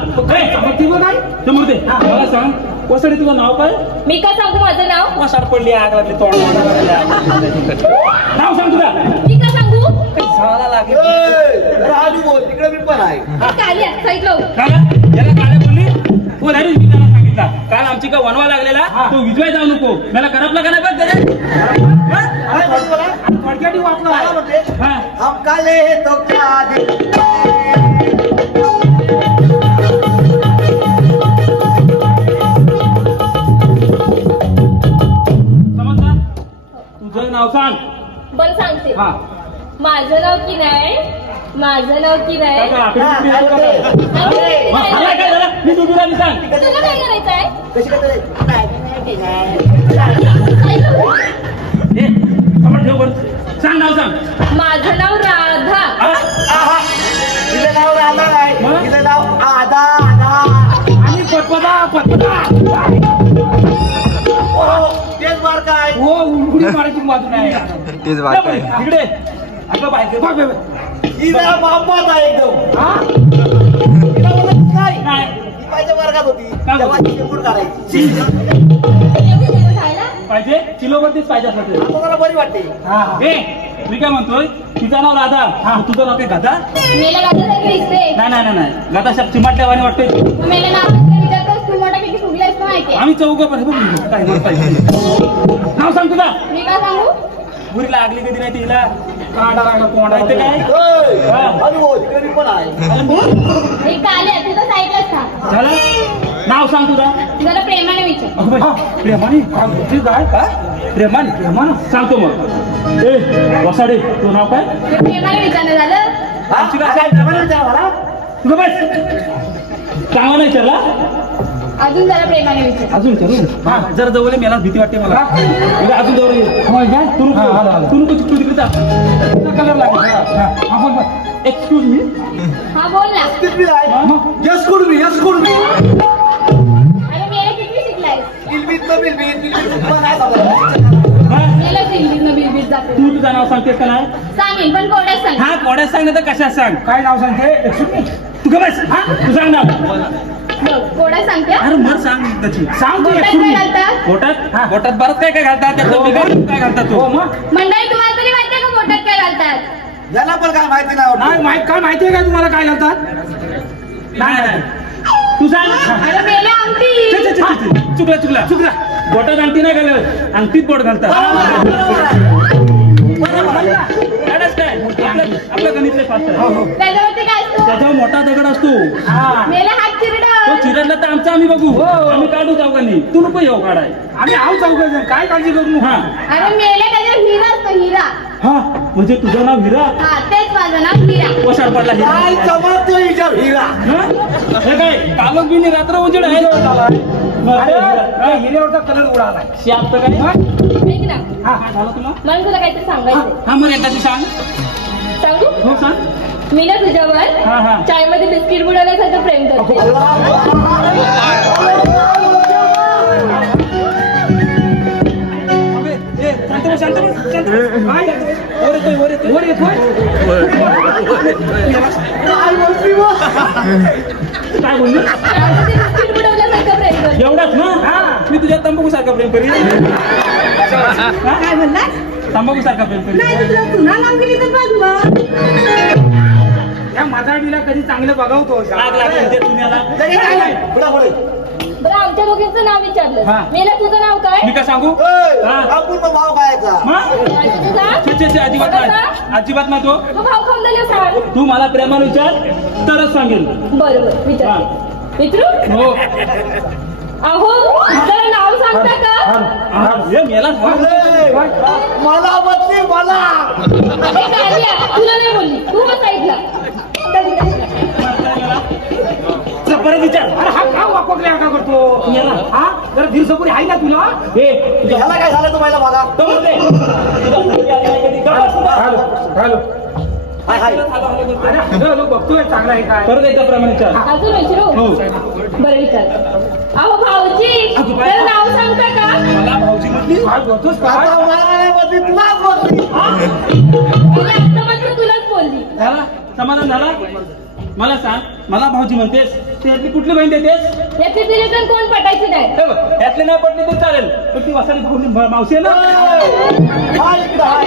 ती बघ काय समोर दे. मला सांग वसाडी तुझं नाव काय? मी का सांगू माझं नाव? वसाड पडली आग लागली तोंड. नाव सांग तुला. मी का सांगू? शाळा लागली. राहू बोल तिकडे मी पण आहे. काली साईड लावू. याला काय बोलली? हो अरे मी त्याला सांगितला काल आमची का वनवा लागलेला तो विजवाय जाऊ नको. मला करपला का नाही बघ त्याने. वाटलं हम काले तो तुझं नाव सांग. बरं सांगते. हा माझं नाव की नाही. काय झालं? मी तुझ्या सांग. तुला काय करायचंय? कशी सांग नाव सांग. माझं नाव राधा. तिचं नाव राधा नाही, तिचं नाव आधा. आणि पटपटा तेच मार काय. हो उडी मारायची बाजू नाही. तेच बात आहे. इकडे अगं बायक हिला मापात आहे एकदम. नाही पाहिजे वर्गात होती तेव्हा ती शेपूट काढायची. एवढी शेवट आहे ना? पाहिजे किलोवरतीच पाहिजे असं ते. आता मला बरी वाटते. ए मी काय म्हणतोय तिचं नाव राधा तुझं नाव काय गाधा? मेला गाठासारखी दिसते. नाही गाधा शब्द चिमाटल्यावाने वाटतोय. मेला नाव विचारतोस तू मोठा किती फुगला असतो माहितीये. आम्ही चौघं पण काय नाव सांग तुझा. मी काय सांगू? गुरी लागली कधी नाही तिला कांडा कोंडा इथे काय अनुभव तिकडे मी पण आहे. हे काले तुझं साईडलाच था. झालं. नाव सांग तुझा. जरा प्रेमाने विचार. प्रेमाने काय प्रेमाने सांगतो मग. ए वसाडे तुझं नाव काय? प्रेमाने विचारणं झालं. तुझं बस चांगला नाही विचारला. अजून जरा प्रेमाने विचार. अजून करू जर जवळ मला भीती वाटते मला. अजून जवळ तू तिकडे जा. कलर लागेल. Excuse me. हा बोल ना. यस कुड मी अरे मेला किती शिकलाय? मेला इंग्लिशनं बिलबिल जाते. तू तुझं नाव सांगतेस का नाही? सांगेन पण कोड्यात सांग. हा कोड्यात सांग तर कशात सांग. काय नाव सांगते तू का बस. तू सांग नाव. कोड्यात सांगते. अरे मर सांग त्याची सांग. पोटात काय घालतात? पोटात बरंच काय घालतात. त्याचं काय घालतात तू. मंडळी तुम्हाला तरी माहितीये का पोटात काय घालतात? याला पण काय माहिती नाही. काय माहितीये का तुम्हाला काय घालतात? नाही तू सांग. अरे मेला अंगठी. चुकला बोटात अंगठी नाही घालत अंगठीत बोट घालतात. आपल्या गणितले पात्र त्याच्यावरती काय असतो? त्याच्यावर मोठा दगड असतो. मेला हात चिरड. तो चिरडला तर आमचा आम्ही बघू. आम्ही काढू चौघांनी. तू नको येऊ काढाय. आम्ही आऊ चौघ काय काळजी करू. हा अरे मेला त्याच्यावर हिरा असतो हिरा. हा म्हणजे तुझं नाव हिरा. हा तेच माझं नाव हिरा. वसाड पडला काय हिरा. चमकतो हिच्यावर हिरा. हे काय कालच बिनी रात्र उजेड आहे. हिऱ्यावरचा कलर उडाला. शाप तर काय ऐक ना. झालं तुला. मला तुला काहीतरी सांगायचं. हा मग एकदाची सांग. सांगू? हो सांग. मी ना तुझ्यावर चायमध्ये बिस्किट बुडवण्यासारखं प्रेम करते. वर येतोय काय बोलली. चायमध्ये बिस्किट बुडवण्यासारखं प्रेम करते. एवढाच ना मी तुझ्या तंबाखू सारखा प्रेम करीन. काय म्हणला? तंबाखू सारखा प्रेम करीन. नाही तुला पुन्हा लावून गेली तर बघ मग. या माझाडीला कधी चांगलं बघवतो. लाग लागेल ते तुम्हाला. बरं आमच्या दोघींचं नाव विचारलं. हा. मेला तुझं नाव काय? मी काय सांगू? अपूर्ण भाव खायचा. तुझा अजिबात नाही, अजिबात नाही. तो तू भाव खाऊन झाले सांग. तू मला प्रेमाने विचार तरच सांगेल. बरोबर विचारते. विचारू? हो. अहो जरा नाव सांगता का? हे मेला मला बदली मला. अरे कालिया, तुला नाही बोलली, तू बस ऐकला. परत विचार. अरे हा का वापरले का करतो तुम्हाला? हा जरा दिवसापूर्वी आहे ना तुला? हे ह्याला काय झालं तुम्हाला बघा. हॅलो हाय हाय. अरे हॅलो बघतोय चांगला आहे काय? परत एकदा प्रमाणे विचार. अजून विचारू? हो. बरं विचार. अहो भाऊजी जरा नाव सांगता का? मला भाऊजी म्हटली. काय बोलतोस आता काय? मला नाही बदली तुलाच बदली. मला आता मात्र तुलाच बोलली. झाला समाधान झाला. मला सांग, मला भाऊजी म्हणतेस त्यातली कुठली बहीण देतेस? याचे तिने पण कोण पटायची नाही. हे बघ, त्यातले नाही पडले तर चालेल, पण ती वसाली भाऊजी मावशी आहे ना. हाय इकडं हाय.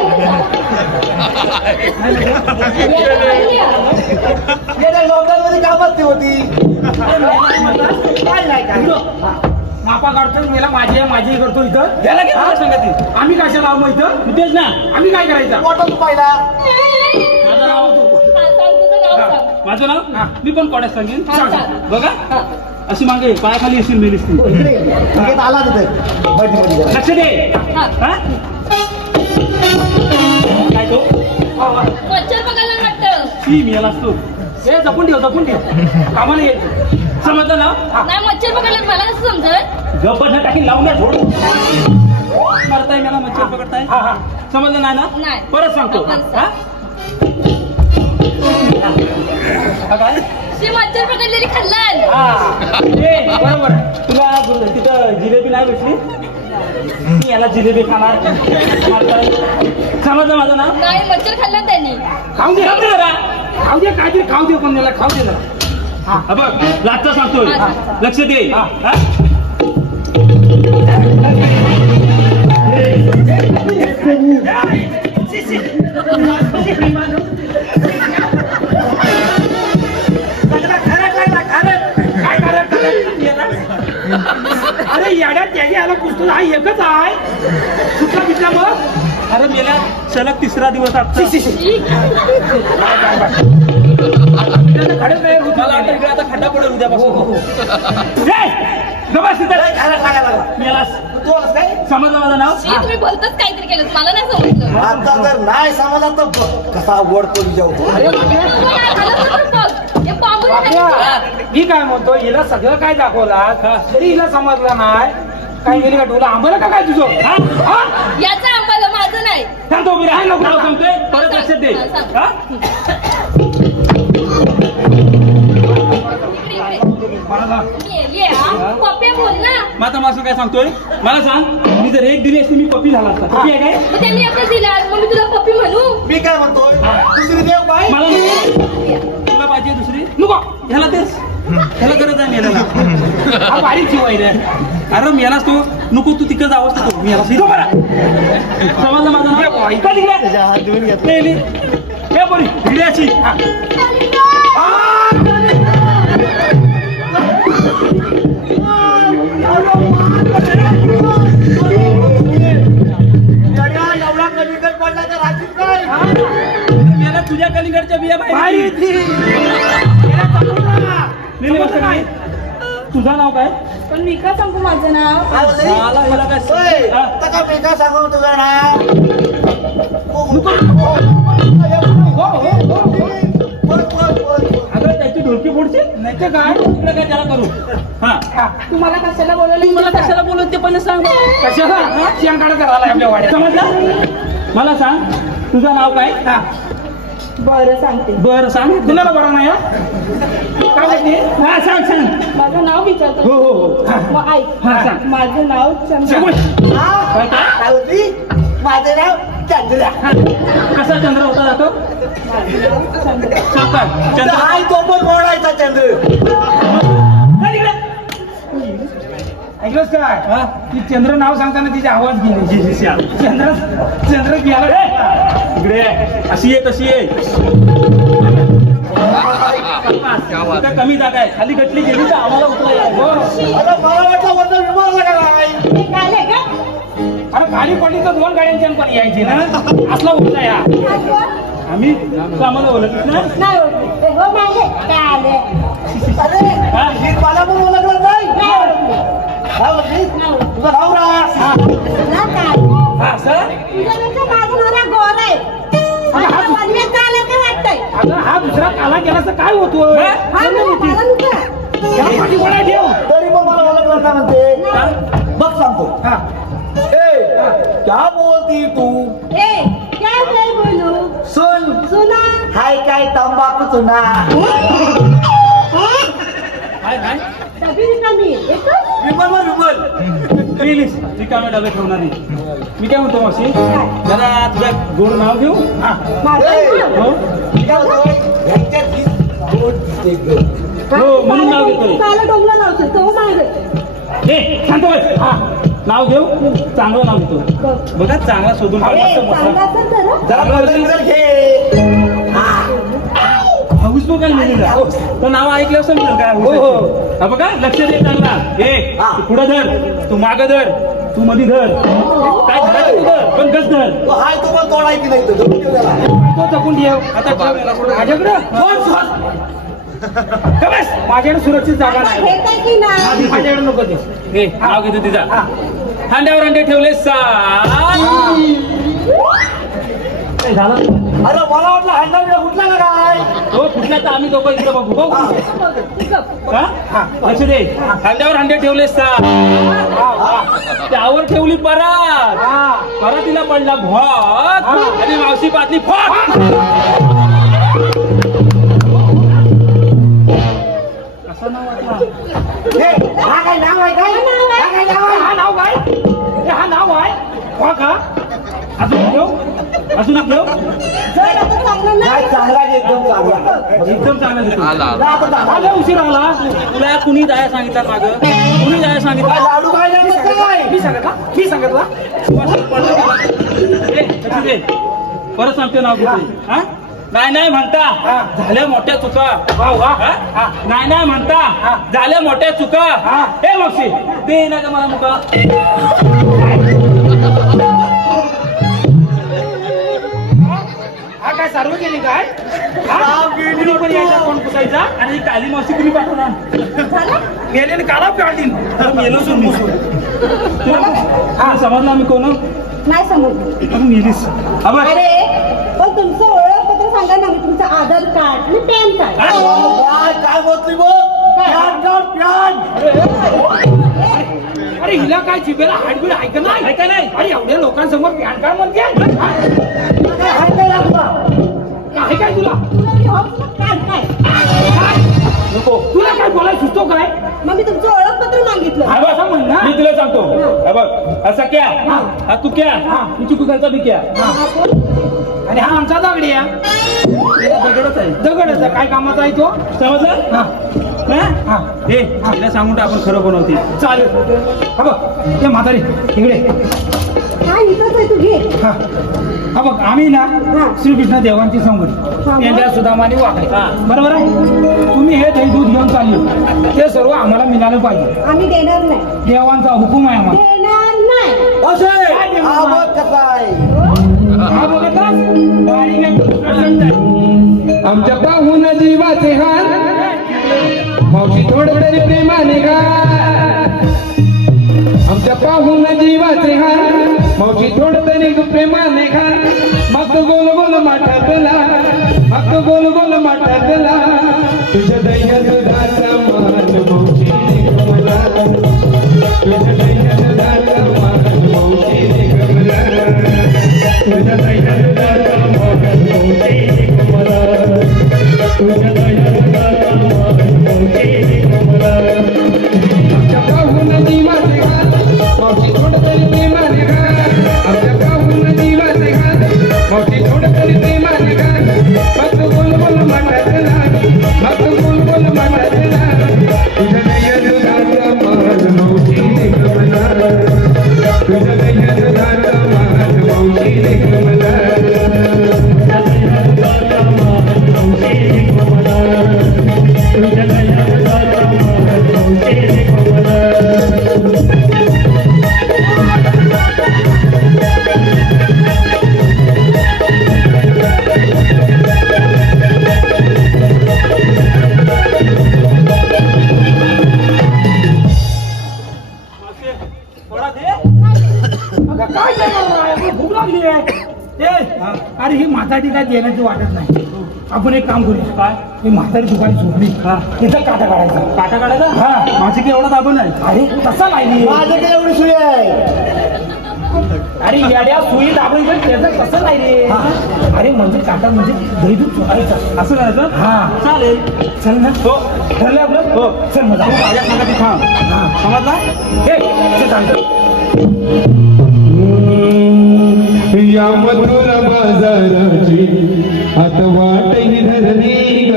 गेल्या लॉकडाऊन मध्ये कामात ती होती. काय नाही काय. मापा काढतो मला माझी करतो इथं. त्याला काय मला सांगते? आम्ही कशाला आहो इथं? तेच ना. आम्ही काय करायचं? मोठा तू पाहिला. माझं नाव हा, सांग तुझं नाव सांग. माझं नाव मी पण कोड्यात सांगेन. हा, सांग. बघा अशी मागे पायाखाली येशील मेलीस तू. इकडे आला तिथे मध्ये मध्ये. लक्ष दे. हा. हा? काय तो मच्छर बघायला वाटतं. ती मेला असतो. हे जपून ठेव. कामाला येत. समजलं ना? नाही मच्छर बघायला मला कसं समजत? गप्पा टाकी लावून सोडून मारताय मला मच्छर पकडताय. हा हा समजलं नाही ना? नाही. परत सांगतो. परत सांग. हा? हा काय? शी मच्छर पकडलेली खाल्लाल. हा. ए, बरोबर आहे. तुला तिथं जिलेबी नाही भेटली? मी याला जिलेबी खाणार. समजलं माझं नाव? नाही मच्छर खाल्ला त्यांनी. खाऊ दे समजलं जरा. खाऊ दे काहीतरी खाऊ दे पण मला खाऊ दे जरा. हा बघ, लाजचा सांगतोय. हा. लक्ष दे. हा. हा? अरे येड्या त्याच्या याला पुस्तक हा एकच आहे. कुठला बिटला मग? अरे मेला सलग तिसरा दिवस आता. मला आता इकडे आता खड्डा पडेल उद्यापासून. मेलास. तू आलास काय? समजलं माझं नाव? शी, तुम्ही भलतच काहीतरी केलं मला नाही समजलं. आता जर नाही समजला तर बघ कसा आवडतो जाऊ. मी काय म्हणतो हिला सगळं काय दाखवला तरी हिला समजलं नाही. काय गेली का तुला आंबलं का काय तुझं? हा? याचं आंबाला माझं नाही. सांगतो मी राहायला नाव सांगतोय. परत लक्षात दे. हा, हा? ये हा. पप्प्या बोल ना. माझा मास्टर काय सांगतोय? मला सांग, मी जर एक दिली असते मी पप्पी झाला असता. पप्पी आहे काय? मग त्यांनी असं दिला मग मी तुला पप्पी म्हणू. मी काय म्हणतोय दुसरी देव बाई. मला नको. तुला पाहिजे दुसरी? नको. ह्याला तेच. ह्याला गरज आहे मेला. हा बारीक जीव आहे रे. अरे मेलास तू. नको तू तिकडे जावंच नको. मी याला सीधो बरा. समजलं माझं नाव? ऐका तिकडे. त्याच्या हात देऊन घेतला. नेली. हे बोली भिड्याची. एवढा कलिंगड पडला तर राजीत काय? मेला तुझ्या कलिंगडच्या बिया बाहेर. नेली वाजता काय? तुझं नाव काय? पण मी का सांगू माझं नाव? काय बोलली? मला ह्याला काय ओय, हा? आता का मी काय सांगू तुझं नाव? अगं त्याची ढोलकी फोडची नाही तर काय तुला काय त्याला करू. हा तुम्हाला कशाला बोलवलं? तू मला कशाला बोलवत ते पण सांग. कशाला शेंगाडा करायला आपल्या वाड्यात? समजलं? मला सांग तुझं नाव काय? बरं सांगते. बरं सांग. कुणाला बरं नाही हा? काय म्हणते? हा सांग सांग. माझं नाव विचारतो. हो हो हो. मग ऐक. हा, सांग. माझं नाव चंद्र. शाबास. हा? काय होती? माझं नाव चंद्रा. कसा चंद्र होता जातो? माझं नाव चंद्र. सावकार चंद्र. हाय तो पण मोडायचा चंद्र. ऐकलंस काय ती चंद्र नाव सांगताना तिची आवाज गेली. चंद्र गेला इकडे अशी आहे तशी आहे. इथं कमी जागा आहे, खाली गटली गेली तर आम्हाला अरे गाडी पडली तर 2 गाड्यांच्या पण यायची ना. असला उठला या आम्ही आम्हाला ओळखत ना. मला पण ओळखलं नाही. तुझं नाव हा दुसरा काला केला तर काय होतोय. तरी पण मला ओळखलं का म्हणते. बघ सांगतो. क्या बोलती तू. सुन सुना हाय काय तंबाखू सुना. प्लीज रिकामे डबे ठेवणार नाही. मी काय म्हणतो मावशी जरा तुझं गोड नाव घेऊ. हो म्हणून नाव घेतोय. डोंगला लावतो तो मागे सांगतो नाव घेऊ. चांगलं नाव घेतो बघा. चांगला शोधून हाऊस बघा मेलेला तर नाव ऐकलं समजेल काय. बघा लक्ष दे चांगला. तू पुढं धर, तू मागं धर, तू मधी धर. काय धर पण गस धर. हाय तू पण तोडायची नाही तो जपून ठेव. आता माझ्याकडे सुरक्षित जागा नाही. माझ्याकडे नको ते. नाव घेतो तिचा. हांड्यावर अंडे ठेवले झालं. अरे मला वाटलं हँडल कुठला ना काय. तो कुठला तर आम्ही दोघं इकडे बघू. बघू लक्ष दे. खांद्यावर अंडे ठेवले त्यावर ठेवली परात. परातीला पडला भॉक आणि मावशी पातली फॉक. असं नाव वाटलं. हा काय नाव आहे काय. हा नाव काय. हा नाव आहे फॉक. हा अजून ठेव. अजून ठेव. चांगला एकदम चांगला. एकदम चांगला. उशीर आला. तुला कुणी जाया सांगितलं मागं. कुणी जाया सांगितलं. लाडू काय मी सांगितला. मी सांगितला. परत सांगते नाव घेतो. हा नाही नाही म्हणता झाल्या मोठ्या चुका. नाही नाही म्हणता झाल्या मोठ्या चुका. हे मावशी ते ना का मला मुका. हा काय सार्वजनिक आहे. पण यायचा कोण पुसायचा आणि काली मावशी कुणी पाठवणार. गेले काला पेंडीन मेलो सोडून समजला आम्ही कोण नाही समजलं. मेलीस. अरे पण तुमचं ओळखपत्र सांगा ना. मी तुमचं आधार कार्ड आणि पॅन कार्ड. काय बोलतोय अरे हिला काय जिबेला हाडबीड ऐक नाही. अरे एवढ्या लोकांसमोर पॅन कार्ड म्हणते. काय काय तुला तुला काय बोलायला सुचतो काय. मग मी तुमचं ओळखपत्र मागितलं. असं म्हण ना. मी तुला सांगतो. बघ असा क्या हा तू क्या तुझी कुठलचा बी क्या. आणि हा आमचा दगडी आहे. दगडच आहे. दगडच आहे. काय कामाचा आहे तो समजलं. हे तिला सांगून आपण खरं बनवते. चालेल. हा बघ ते म्हातारी इकडे. काय इथंच आहे तू घे. हा बघ आम्ही ना श्रीकृष्ण देवांची संगडी यांच्या सुदामाने वागले. बरोबर आहे. तुम्ही हे दही दूध घेऊन चालले ते सर्व आम्हाला मिळालं पाहिजे. आम्ही देणार नाही. देवांचा हुकूम आहे आम्हाला. देणार नाही. हा बघत आमच्या पाहून जीवाचे हार मावशी थोडं तरी प्रेमाने गा. आमच्या पाहून जीवाचे हार मावशी थोडं तरी प्रेमाने गा. मग गोल गोल माठातला मग गोल गोल माठातला तुझ्या दैया दुधाचा मान मावशी मला. तुझ्या दैया दुधाचा मान मावशी मला. तुझ्या दैया दुधाचा मान मावशी मला. तुझ्या दैया दुधाचा मान मावशी मला. आमच्या पाहून जीवाचे हार मावशी थोडं तरी प्रेमाने गा. आमच्या पाहून जीवाचे हार मावशी थोडं तरी प्रेमाने गा. मग गोल गोल माठातला मग गोल गोल माठातला त्यासाठी काय देण्याची वाटत नाही. आपण एक काम करूया. काय? मी म्हातारी दुकान सोडली. तिथं काटा काढायचा. काटा काढायचा? हा. माझी काही एवढा दाबण नाही. अरे तसा नाही, माझ्याकडे एवढी सुई आहे. अरे येड्या सुई दाबायचं त्याचं कसं नाही रे. अरे म्हणजे काटा म्हणजे दही दूध चोरायचं असं करायचं. हा चालेल. चल ना. हो ठरलं आपलं. हो चल मग माझ्या सांगा थांब. समजला? हे चल सांगतो. या मधुर बाजाराची आता वाटही धरली ग.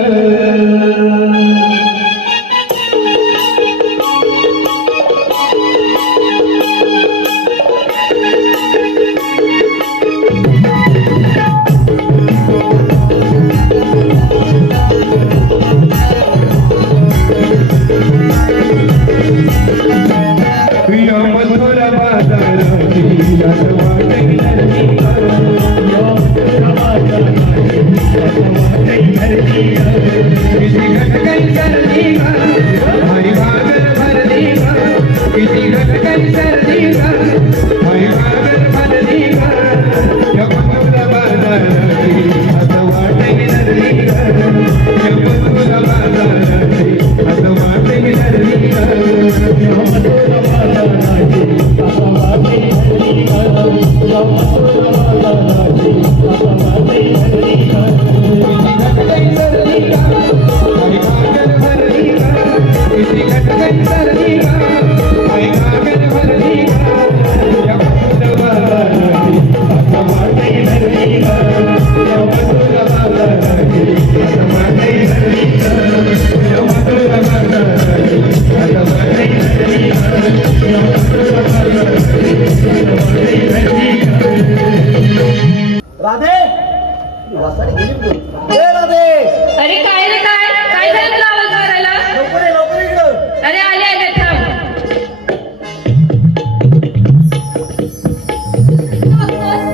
या मधुर बाजाराची आता वाटही धरली किसी घटकन सर्दी का हमारी भागर भरदी का. किसी घटकन सर्दी का हमारी भागर भरदी का. या मधुर बाजाराची आता वाटही धरली का. या मधुर बाजाराची आता वाटही धरली का. या मधुर बाजाराची आता वाटही धरली का. या मधुर बाजाराची आता वाटही धरली का. किसी घटकन सर्दी का हमारी भागर भरदी का. या मधुर बाजाराची आता वाटही धरली का. या मधुर बाजाराची आता वाटही धरली का. या मधुर बाजाराची आता वाटही धरली का. या मधुर बाजाराची आता वाटही धरली का. राधे वासाने गेली. राधे अरे काय रे काय काय झालं तुला आवाज मारायला? लवकर इकडं. अरे आले आले थांब.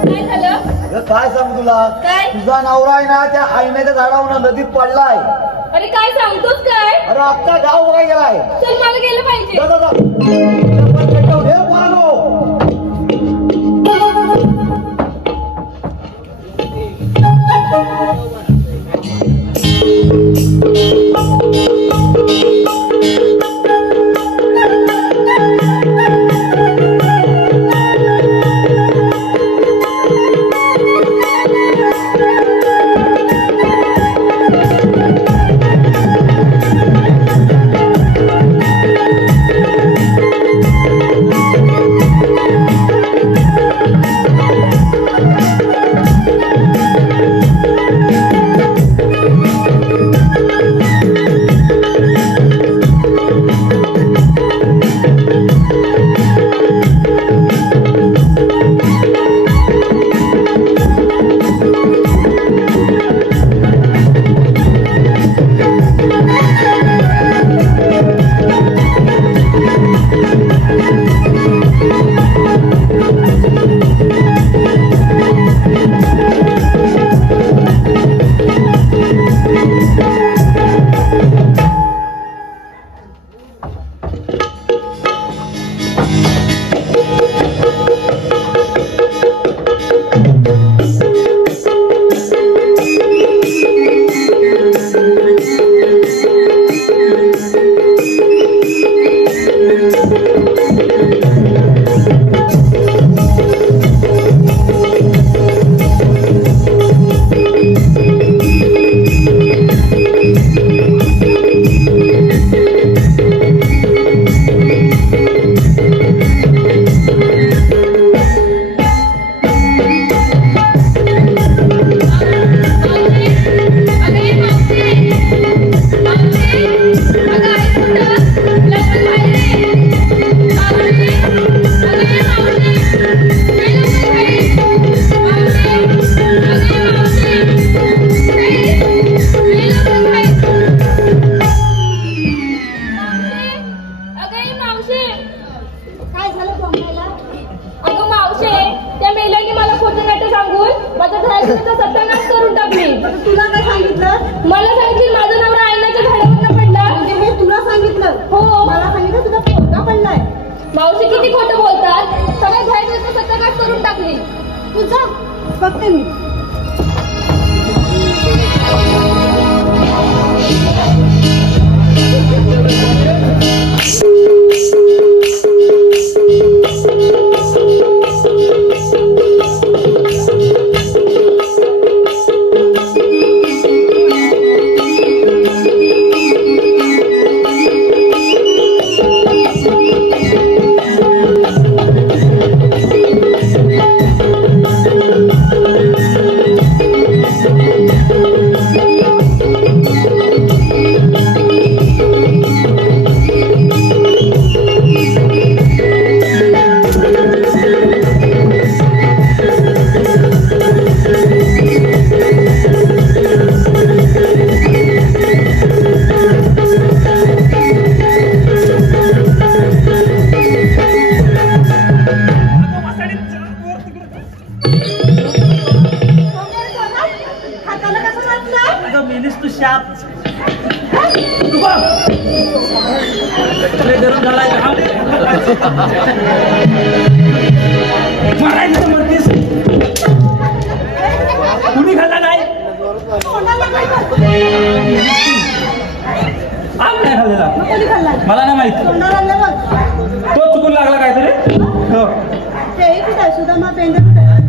काय झालं? अगं काय सांगू तुला. काय? तुझा नवरा आहे ना त्या आईण्याच्या झाडावर नदीत पडलाय. अरे काय सांगतोस काय? अरे अख्खा गाव बघा गेलाय. चल मला गेलं पाहिजे. जा, जा, जा. हे पाहलो. सत्यानाश करून टाकली. तुला काय सांगितलं? मला सांगितलं माझा नवरा आईनाच्या झाडावरनं पडला. म्हणजे हे तुला सांगितलं? हो. मला सांगितलं तुझा पोरगा पडलाय. मावशी किती खोटं बोलतात. सगळ्या घराचं सत्यानाश करून टाकली. तुझा बघते मी. गरम झालाय का मारायचं म्हणतेस कुणी खाल्ला नाही आम नाही खाल्लेला मला नाही माहिती तो चुकून लागला काहीतरी सुदामा पेंड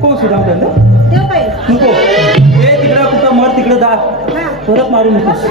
को सुद्धा पेंड देव काय नको हे तिकडं कुठं मर तिकडं जा परत मारू नकोस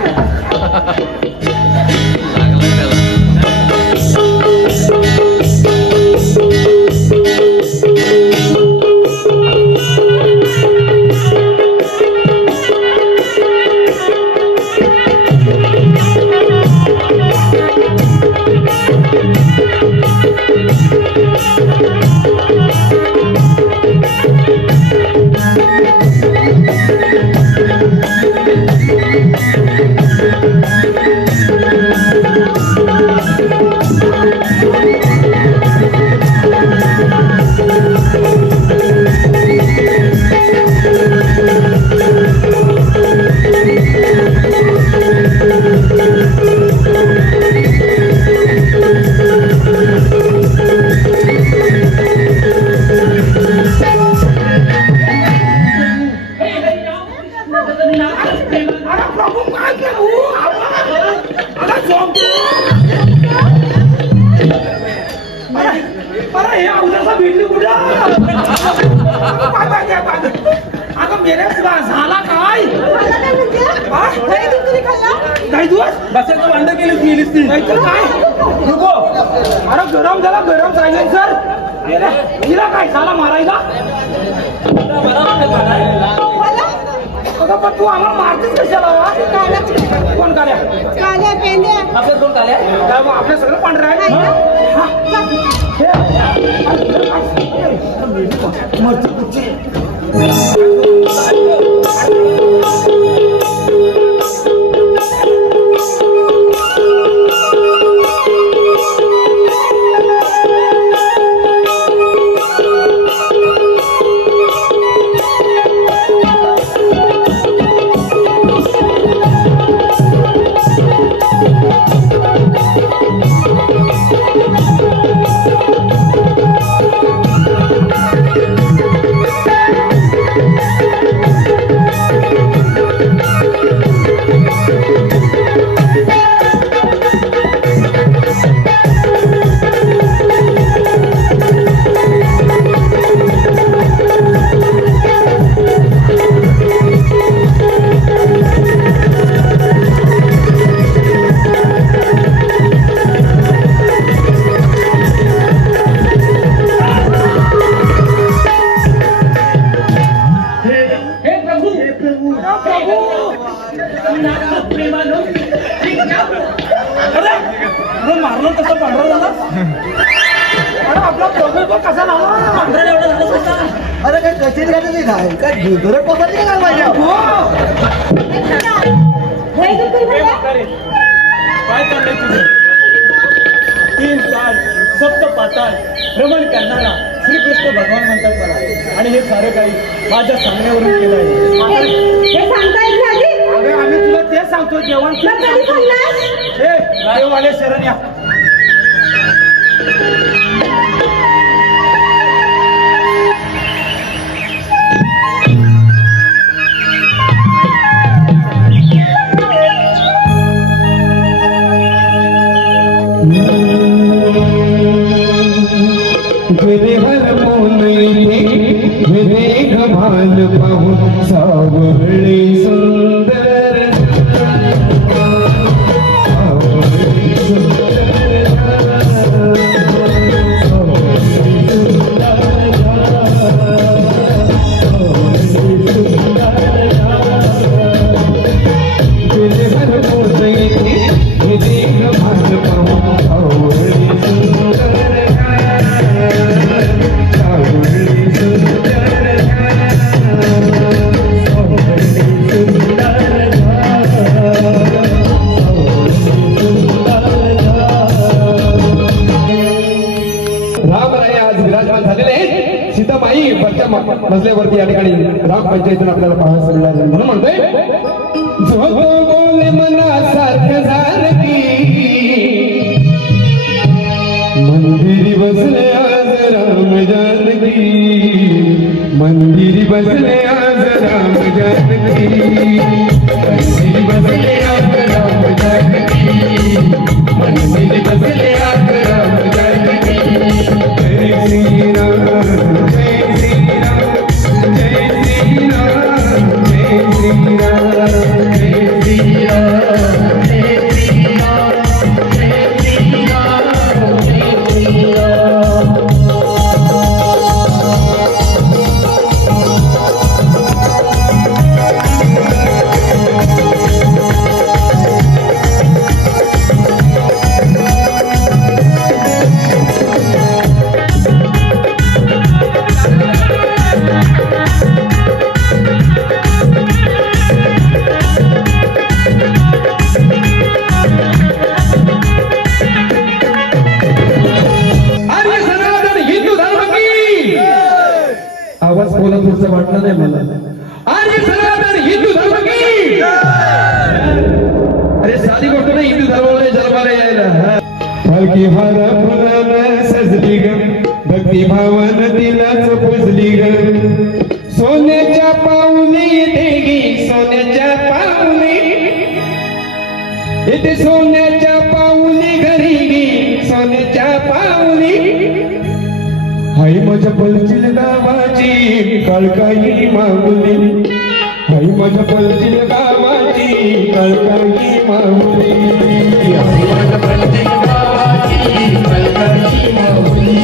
झाला काय काही दिवस बसायचं वांड केलीस ती काय नको अरे गरम झाला गरम सायलेन्सर हिला काय झाला मारायला पण तू आम्हाला मारतेस कशाला कोण काल्या काल्या पेंड्या आपल्या दोन काल्या आपल्या सगळं पांढरं आहे मारलं कसं पांढरा झाला अरे आपला प्रभू कसा झाला पांढरा एवढा झाला कसा अरे काय कशीच घातली नाही काय घरत पकडली काय माझ्या काय चाललंय तुझं 3 तास सप्त पाताळ भ्रमण करणारा श्रीकृष्ण भगवान म्हणतात मला आणि हे सारं काही माझ्या सांगण्यावरून केलं आहे आम्ही तुला तेच सांगतो जेवण देववाले शरण या भान पाहून सावळी सुंदर मजल्यावरती या ठिकाणी ग्रामपंचायतीतून आपल्याला पाहायला मिळालं म्हणून म्हणतोय मना सारखं झालं की वाटलं नाही मला. आणि सनातन हिंदू धर्म की अरे साधी गोष्ट नाही हिंदू धर्मामध्ये जन्माला यायला. पालखी हारा फुलानं सजली ग भक्ती भावन तिलाच पुजली ग. सोन्याच्या पाऊली येते गी सोन्याच्या पाऊली येते सोन्याच्या पाऊली घरी गी सोन्याच्या पाऊली. हाय माझ्या पलचिल गावाची कळकाई माऊली. हाय माझ्या पलचिल गावाची कळकाई माऊली. हाय माझ्या पलचिल गावाची कळकाई माऊली.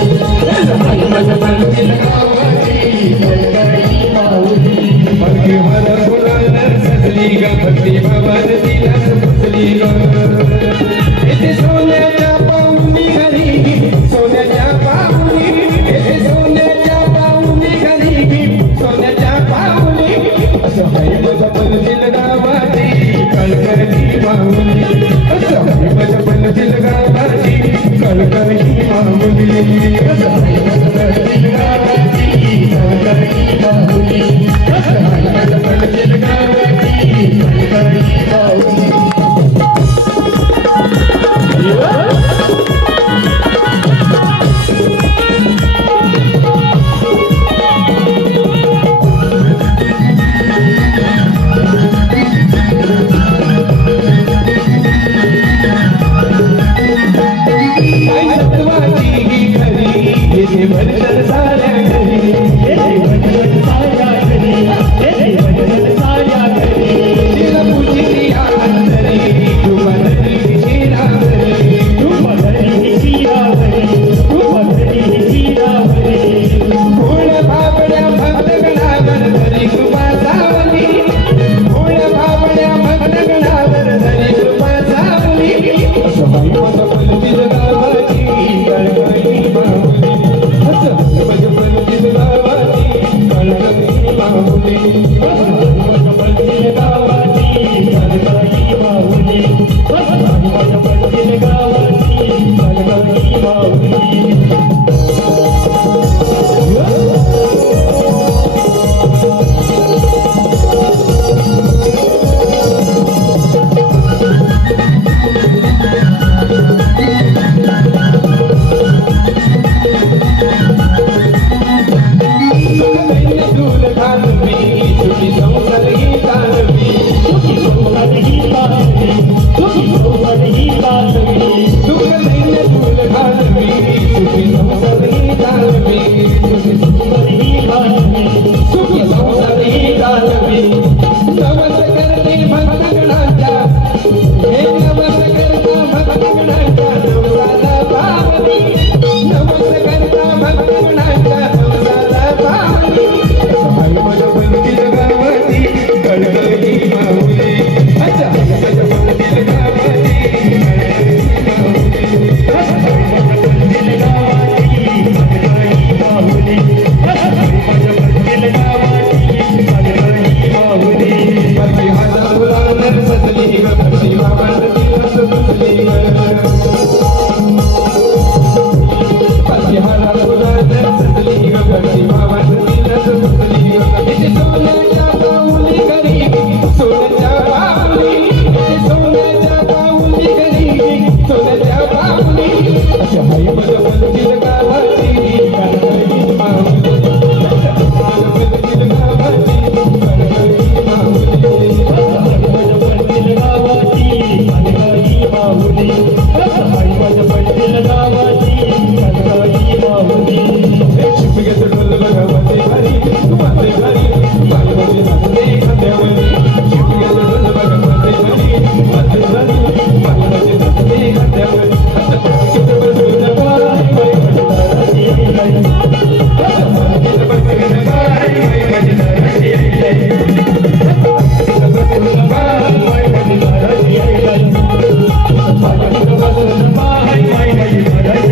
हाय माझ्या पलचिल गावाची कळकाई माऊली. भक्ती हारा फुलानं सजली ग भक्ती भावान तिलाच पुजली ग. इथे सोन्याच्या पाऊली घरी सोन्याच्या पाऊली इथे सोन्याच्या पाऊली घरी सोन्याच्या पाऊली. असं हाय माझ्या पलचिल गावाची कळकळी माऊली. असं हाय माझ्या पलचिल गावाची कळकळी माऊली. असं हाय माझ्या पलचिल गावाची कळकळी माऊली. असं हाय माझ्या पलचिल गावाची कळकळी माऊली. Bye.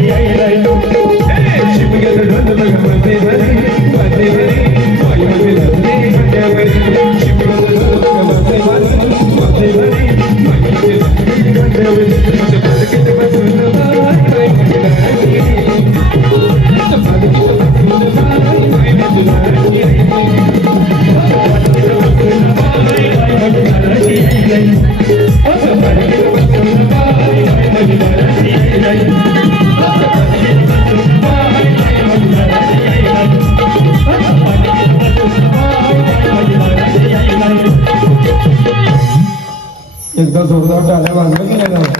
एकदा जोरदार टाळ्या वाजल्या की नाही